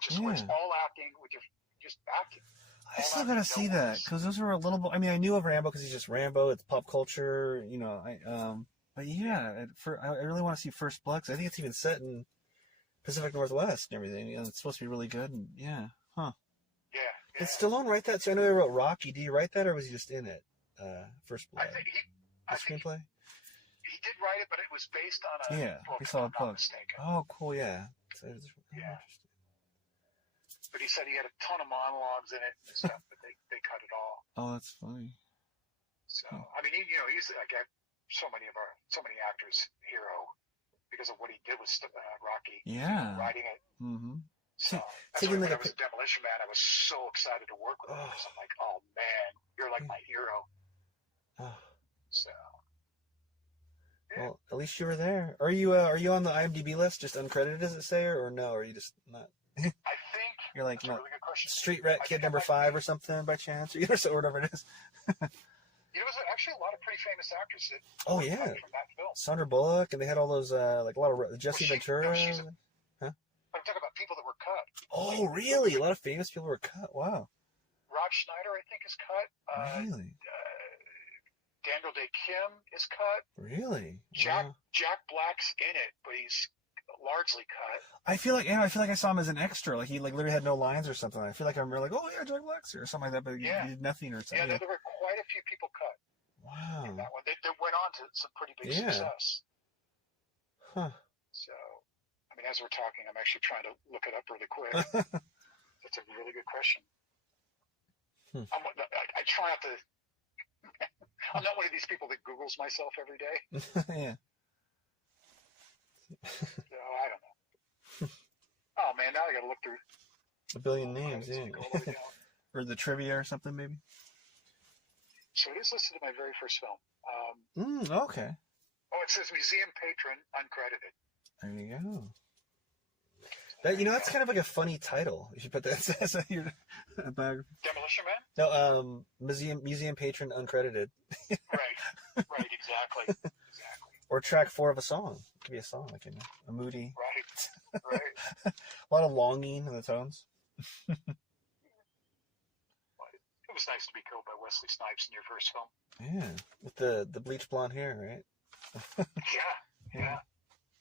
Just where it's all acting with your just acting. I still gotta see that because those were a little bit. I mean, I knew of Rambo because he's just Rambo. It's pop culture, But yeah, I really want to see First Blood because I think it's even set in Pacific Northwest and everything. It's supposed to be really good. And yeah, huh? Yeah. Did Stallone write that? So I know he wrote Rocky. Did he write that, or was he just in it? First Blood. I think the screenplay. He did write it, but it was based on a book. He saw a if I'm book. not mistaken. Oh, cool. Yeah. Yeah. But he said he had a ton of monologues in it and stuff, but they cut it all. Oh, that's funny. So I mean, he's like so many actors' hero because of what he did with Rocky. Yeah. Writing it. Mm-hmm. So that's why when I was a Demolition Man, I was so excited to work with him because I'm like, oh man, you're like my hero. Oh. So. Yeah. Well, at least you were there. Are you on the IMDb list, just uncredited, does it say, or no? Or are you just not? I think you're like that's a really good question. Street Rat Kid number 5 or something by chance, or so whatever it is. There's actually a lot of pretty famous actors that from that film. Sandra Bullock, and they had all those like a lot of Jesse Ventura. I'm talking about people that were cut. Oh, really? A lot of famous people were cut. Wow. Rob Schneider, I think, is cut. Really? Daniel Day Kim is cut. Really? Jack Black's in it, but he's largely cut. I feel like I saw him as an extra. Like he literally had no lines or something. I feel like I remember like, oh yeah, Jack Black's here or something like that, but he did nothing or something. Yeah, there were quite a few people cut. Wow. In that one. They went on to some pretty big success. Huh. So, I mean, as we're talking, I'm actually trying to look it up really quick. That's a really good question. I try not to. I'm not one of these people that Googles myself every day. Yeah. So, I don't know. Oh, man, now I got to look through a billion names, yeah. Or the trivia or something, maybe. So it is listed in my very first film. Okay. Oh, it says museum patron, uncredited. There you go. That's kind of like a funny title. You should put that as your biography. Demolition Man? No, museum patron, uncredited. Right, exactly. Or track 4 of a song. It could be a song, like a moody. Right. A lot of longing in the tones. It was nice to be killed by Wesley Snipes in your first film. Yeah, with the bleach blonde hair, right? Yeah.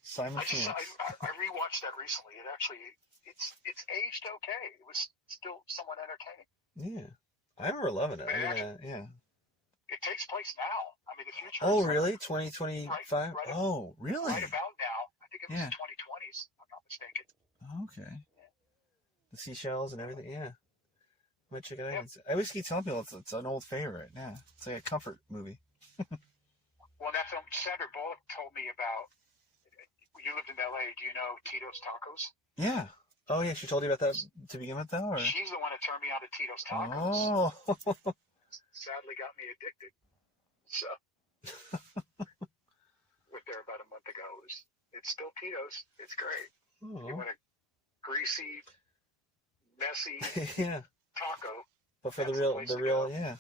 Simon Phoenix. I rewatched that recently. It's aged okay. It was still somewhat entertaining. Yeah, I remember loving it. It takes place now. I mean, the future. Oh, really? 2025? Right, oh, really? Right about now. I think it was 2020s, if I'm not mistaken. Okay. The seashells and everything, yeah. I might check it out. I always keep telling people it's an old favorite, yeah. It's like a comfort movie. Well, that film, Sandra Bullock told me about, you lived in L.A., do you know Tito's Tacos? Yeah. Oh, yeah, she told you about that to begin with, though? Or? She's the one that turned me on to Tito's Tacos. Oh. Sadly got me addicted. So, went there about a month ago. It's still Tito's. It's great. Oh. You want a greasy, messy taco. But for the real, yeah.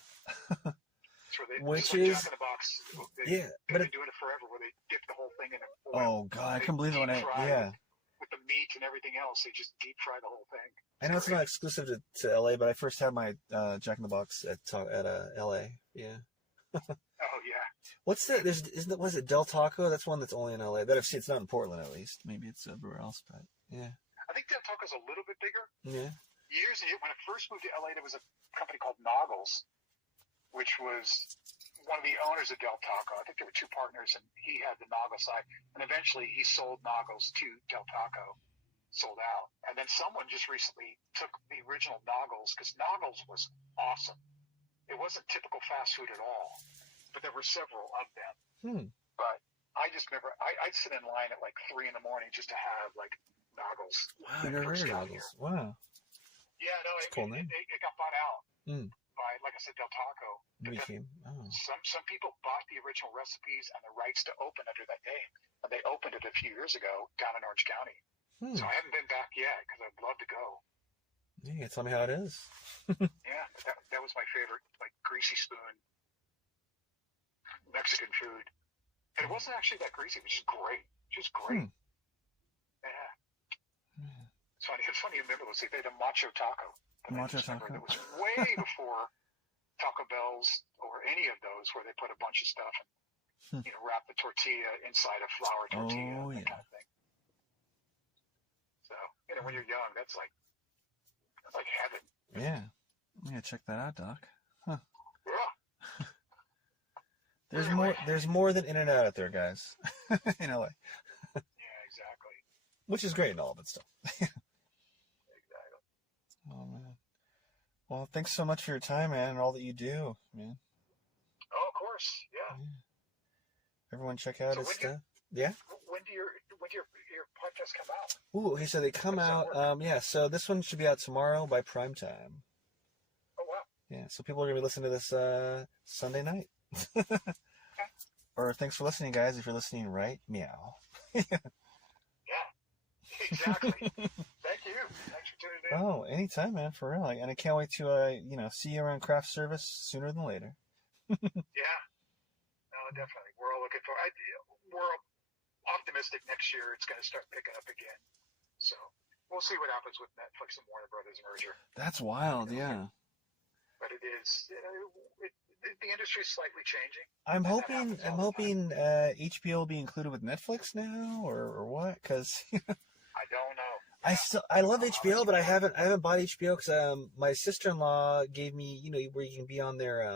Which is Jack in the Box. They've been doing it forever, where they dip the whole thing in oil. Oh God, I couldn't believe it when with the meat and everything else. They just deep fry the whole thing. I know it's not exclusive to LA, but I first had my Jack in the Box at LA. Yeah. Oh yeah. What's that? Was it Del Taco? That's one that's only in LA. That I've seen. It's not in Portland, at least. Maybe it's everywhere else, but yeah. I think Del Taco's a little bit bigger. Yeah. When I first moved to LA, there was a company called Noggles, which was one of the owners of Del Taco. I think there were two partners, and he had the Noggles side. And eventually, he sold Noggles to Del Taco, sold out. And then someone just recently took the original Noggles, because Noggles was awesome. It wasn't typical fast food at all, but there were several of them. But I just remember I'd sit in line at like 3 a.m. just to have like Noggles. Wow, I never heard of Noggles. Wow. Yeah, no, cool name. It got bought out by, like I said, Del Taco. Some people bought the original recipes and the rights to open under that name, and they opened it a few years ago down in Orange County. So I haven't been back yet because I'd love to go. Yeah, tell me how it is. Yeah, that was my favorite, like greasy spoon Mexican food, and it wasn't actually that greasy. It was just great, Yeah. It's funny you remember those. They had a macho taco. Macho taco. It was way before Taco Bell's or any of those where they put a bunch of stuff and wrap the tortilla inside a flour tortilla, that kind of thing. So when you're young, that's like heaven. Yeah, I'm gonna check that out, Doc. Huh. Yeah. There's more than In-N-Out out there, guys. In LA. Yeah, exactly. Which is great and all, but still. Exactly. Oh man. Well, thanks so much for your time, man, and all that you do, man. Oh, of course. Yeah. Everyone, check out his stuff. Yeah. When do your podcasts come out? Ooh, okay, so they come out. So this one should be out tomorrow by prime time. Oh wow. Yeah, so people are gonna be listening to this Sunday night. Okay. Or thanks for listening, guys. If you're listening, right? Meow. Yeah. Exactly. Thank you. Thanks for tuning in. Oh, anytime, man, for real. And I can't wait to see you around craft service sooner than later. Yeah. No, definitely. We're all looking for. We're optimistic next year it's going to start picking up again. So we'll see what happens with Netflix and Warner Brothers merger. That's wild, yeah. But it is. The industry is slightly changing. I'm hoping HBO will be included with Netflix now, or what? Because I don't know. I love HBO, but I haven't bought HBO because my sister-in-law gave me where you can be on their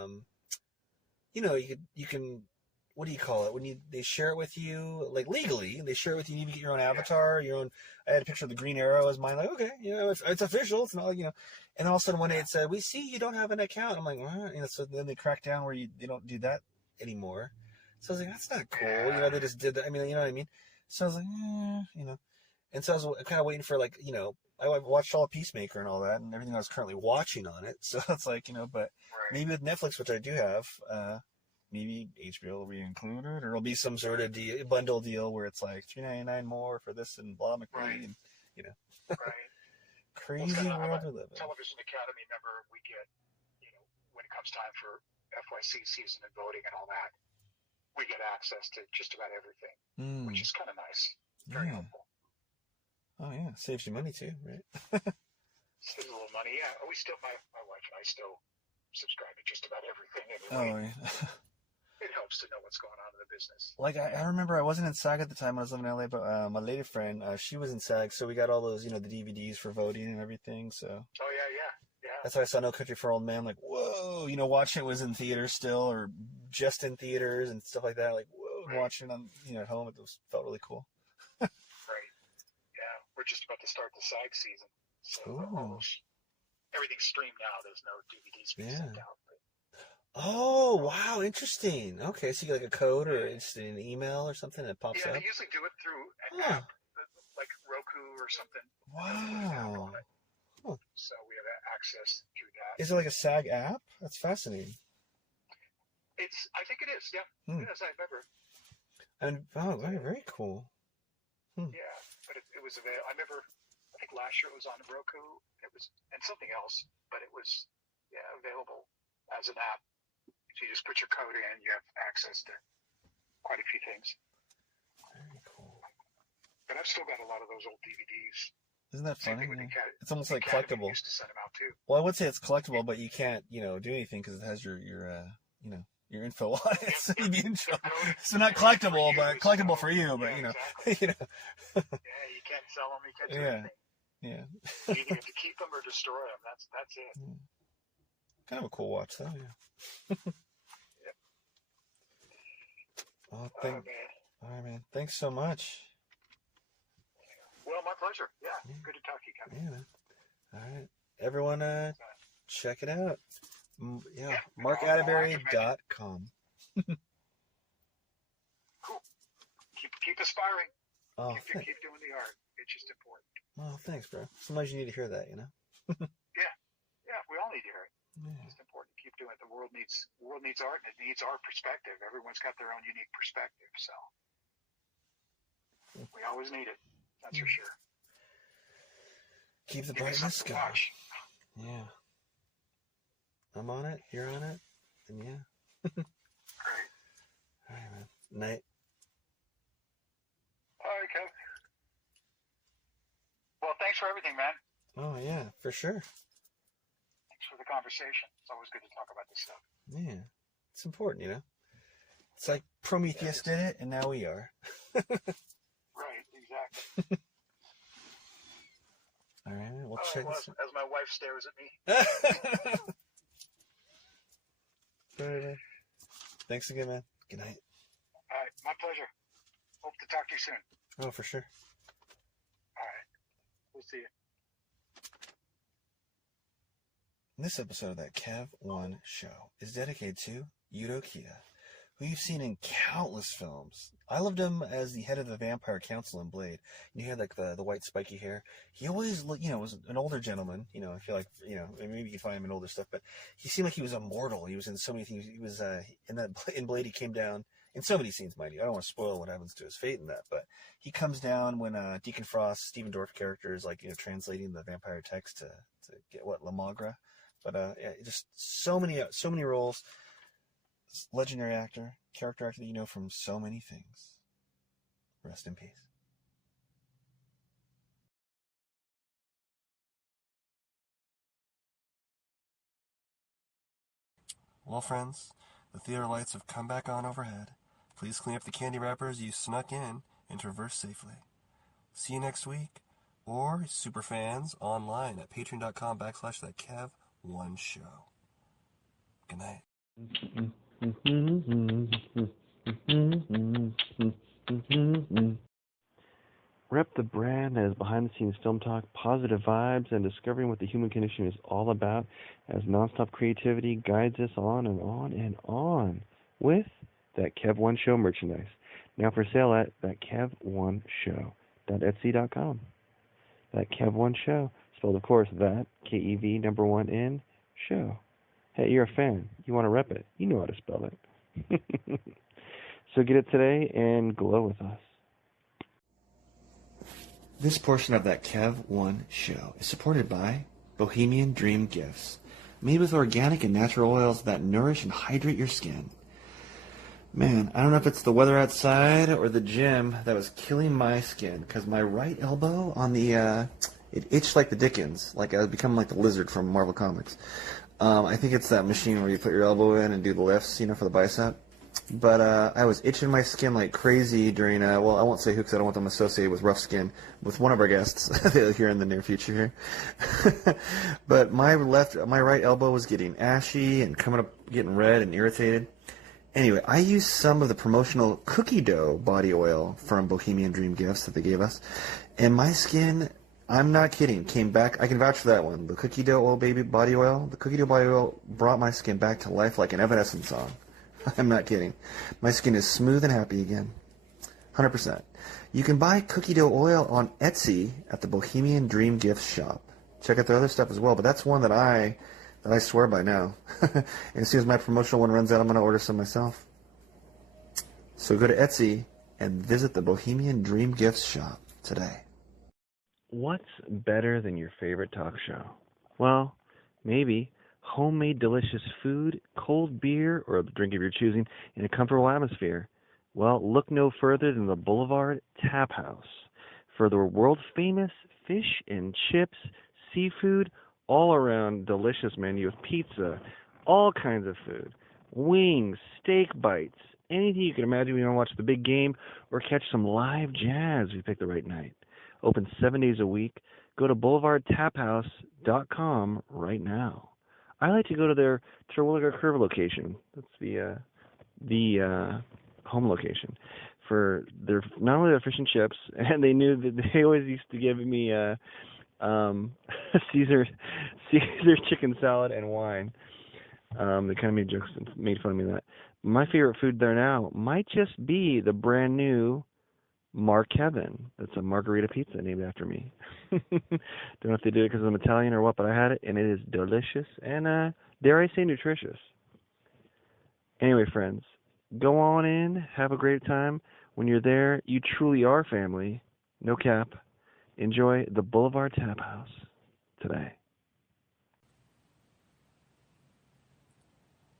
you can what do you call it when they share it with you, like legally they share it with you. You can get your own avatar, your own. I had a picture of the Green Arrow as mine. Like, okay, it's official. It's not like And all of a sudden one day it said, "We see you don't have an account." I'm like, what? So then they cracked down where they don't do that anymore. So I was like, that's not cool. They just did that. I mean, you know what I mean? So I was like, And so I was kind of waiting for I watched all of Peacemaker and all that and everything I was currently watching on it. So it's like, but maybe with Netflix, which I do have, maybe HBO will be included, or it'll be some sort of bundle deal where it's like $3.99 more for this and blah McCree, and Right. crazy world we live in. Television Academy member, we get when it comes time for FYC season and voting and all that, we get access to just about everything, which is kind of nice. Very helpful. Oh yeah, saves you money too, right? Saves a little money. Yeah, my wife and I still subscribe to just about everything anyway. Oh yeah. It helps to know what's going on in the business. Like I remember I wasn't in SAG at the time when I was living in LA, but my lady friend, she was in SAG, so we got all those, the DVDs for voting and everything. So. Oh yeah. That's why I saw No Country for Old Men. Like, whoa, watching it was in theaters still, or just in theaters and stuff like that. Like, whoa, right. Watching it on at home, it felt really cool. Right. Yeah, we're just about to start the SAG season, so everything's streamed now. There's no DVDs being sent out. Oh, wow, interesting. Okay, so you get like a code or just an email or something that pops up? Yeah, they usually do it through an app, like Roku or something. Wow. Huh. So we have access through that. Is it like a SAG app? That's fascinating. I think it is, yeah. As I remember. Very, very cool. Yeah, but it was available. I remember, I think last year it was on Roku. And something else, but it was, available as an app. So you just put your code in, you have access to quite a few things. Very cool. But I've still got a lot of those old DVDs. Isn't that Same funny? thing with Yeah. It's almost like Academy collectible. used to send them out too. Well, I would say it's collectible, but you can't, do anything because it has your info on it. So you'd be in trouble. So not collectible, but collectible for you. But exactly. Yeah, you can't sell them. You can't do anything. Yeah. You either have to keep them or destroy them. That's it. Yeah. Kind of a cool watch, though. Yeah. Yep. Oh, Man. All right, man. Thanks so much. Well, my pleasure. Yeah. Good to talk to you, Kevin. Yeah, man. All right. Everyone, check it out. Yeah. MarkAtteberry.com. Cool. Keep aspiring. Oh, keep doing the art. It's just important. Oh, thanks, bro. Sometimes you need to hear that, Yeah, we all need to hear it. Yeah. It's important to keep doing it. The world needs art, and it needs our perspective. Everyone's got their own unique perspective, so we always need it. That's for sure. Keep the brightness going. Yeah. I'm on it. You're on it. And yeah. Great. All right, man. Night. All right, Kev. Well, thanks for everything, man. Oh, yeah, for sure. Thanks for the conversation. It's always good to talk about this stuff. Yeah. It's important, It's like Prometheus did it, and now we are. Right, exactly. All right, man. We'll check this out. As my wife stares at me. All right, man. Thanks again, man. Good night. All right, my pleasure. Hope to talk to you soon. Oh, for sure. All right. We'll see you. This episode of That Kev One Show is dedicated to Yuto Kita, who you've seen in countless films. I loved him as the head of the Vampire Council in Blade. He had like the white spiky hair. He always looked, was an older gentleman. I feel like, maybe you can find him in older stuff, but he seemed like he was immortal. He was in so many things. He was in Blade. He came down in so many scenes, mind you. I don't want to spoil what happens to his fate in that, but he comes down when Deacon Frost, Stephen Dorff character, is like translating the vampire text to get La Magra. But just so many roles. Legendary actor, character actor that you know from so many things. Rest in peace. Well, friends, the theater lights have come back on overhead. Please clean up the candy wrappers you snuck in and traverse safely. See you next week, or superfans online at patreon.com/thatkev1show. Good night. Rep the brand that is behind-the-scenes film talk, positive vibes, and discovering what the human condition is all about as nonstop creativity guides us on and on and on with That Kev One Show merchandise. Now for sale at thatkev1show.etsy.com. That Kev One Show, spelled of course that KEV number 1 N show. Hey, you're a fan. You want to rep it. You know how to spell it. So get it today and glow with us. This portion of That Kev One Show is supported by Bohemian Dream Gifts, made with organic and natural oils that nourish and hydrate your skin. Man, I don't know if it's the weather outside or the gym that was killing my skin, because my right elbow on the, it itched like the Dickens, like I was becoming like the Lizard from Marvel Comics. I think it's that machine where you put your elbow in and do the lifts, for the bicep. But I was itching my skin like crazy during, I won't say who because I don't want them associated with rough skin, with one of our guests here in the near future here. But my right elbow was getting ashy and coming up, getting red and irritated. Anyway, I used some of the promotional cookie dough body oil from Bohemian Dream Gifts that they gave us, and my skin, I'm not kidding, came back. I can vouch for that one. The cookie dough oil body oil. The cookie dough body oil brought my skin back to life like an Evanescence song. I'm not kidding. My skin is smooth and happy again. 100%. You can buy cookie dough oil on Etsy at the Bohemian Dream Gifts shop. Check out their other stuff as well, but that's one that I swear by now. And as soon as my promotional one runs out, I'm going to order some myself. So go to Etsy and visit the Bohemian Dream Gifts shop today. What's better than your favorite talk show? Well, maybe homemade delicious food, cold beer, or a drink of your choosing in a comfortable atmosphere. Well, look no further than the Boulevard Tap House. for the world famous fish and chips, seafood, all around delicious menu with pizza, all kinds of food, wings, steak bites, anything you can imagine when you want to watch the big game or catch some live jazz if you pick the right night. Open 7 days a week. Go to boulevardtaphouse.com right now. I like to go to their Terwilliger Curve location. That's the home location for their not only their fish and chips, and they knew that they always used to give me Caesar chicken salad and wine. They kind of made jokes and made fun of me that. My favorite food there now might just be the brand new Mark Kevin. That's a margarita pizza named after me. Don't know if they do it because I'm Italian or what, but I had it, and it is delicious and, dare I say, nutritious. Anyway, friends, go on in, have a great time. When you're there, you truly are family. No cap. Enjoy the Boulevard Tap House today.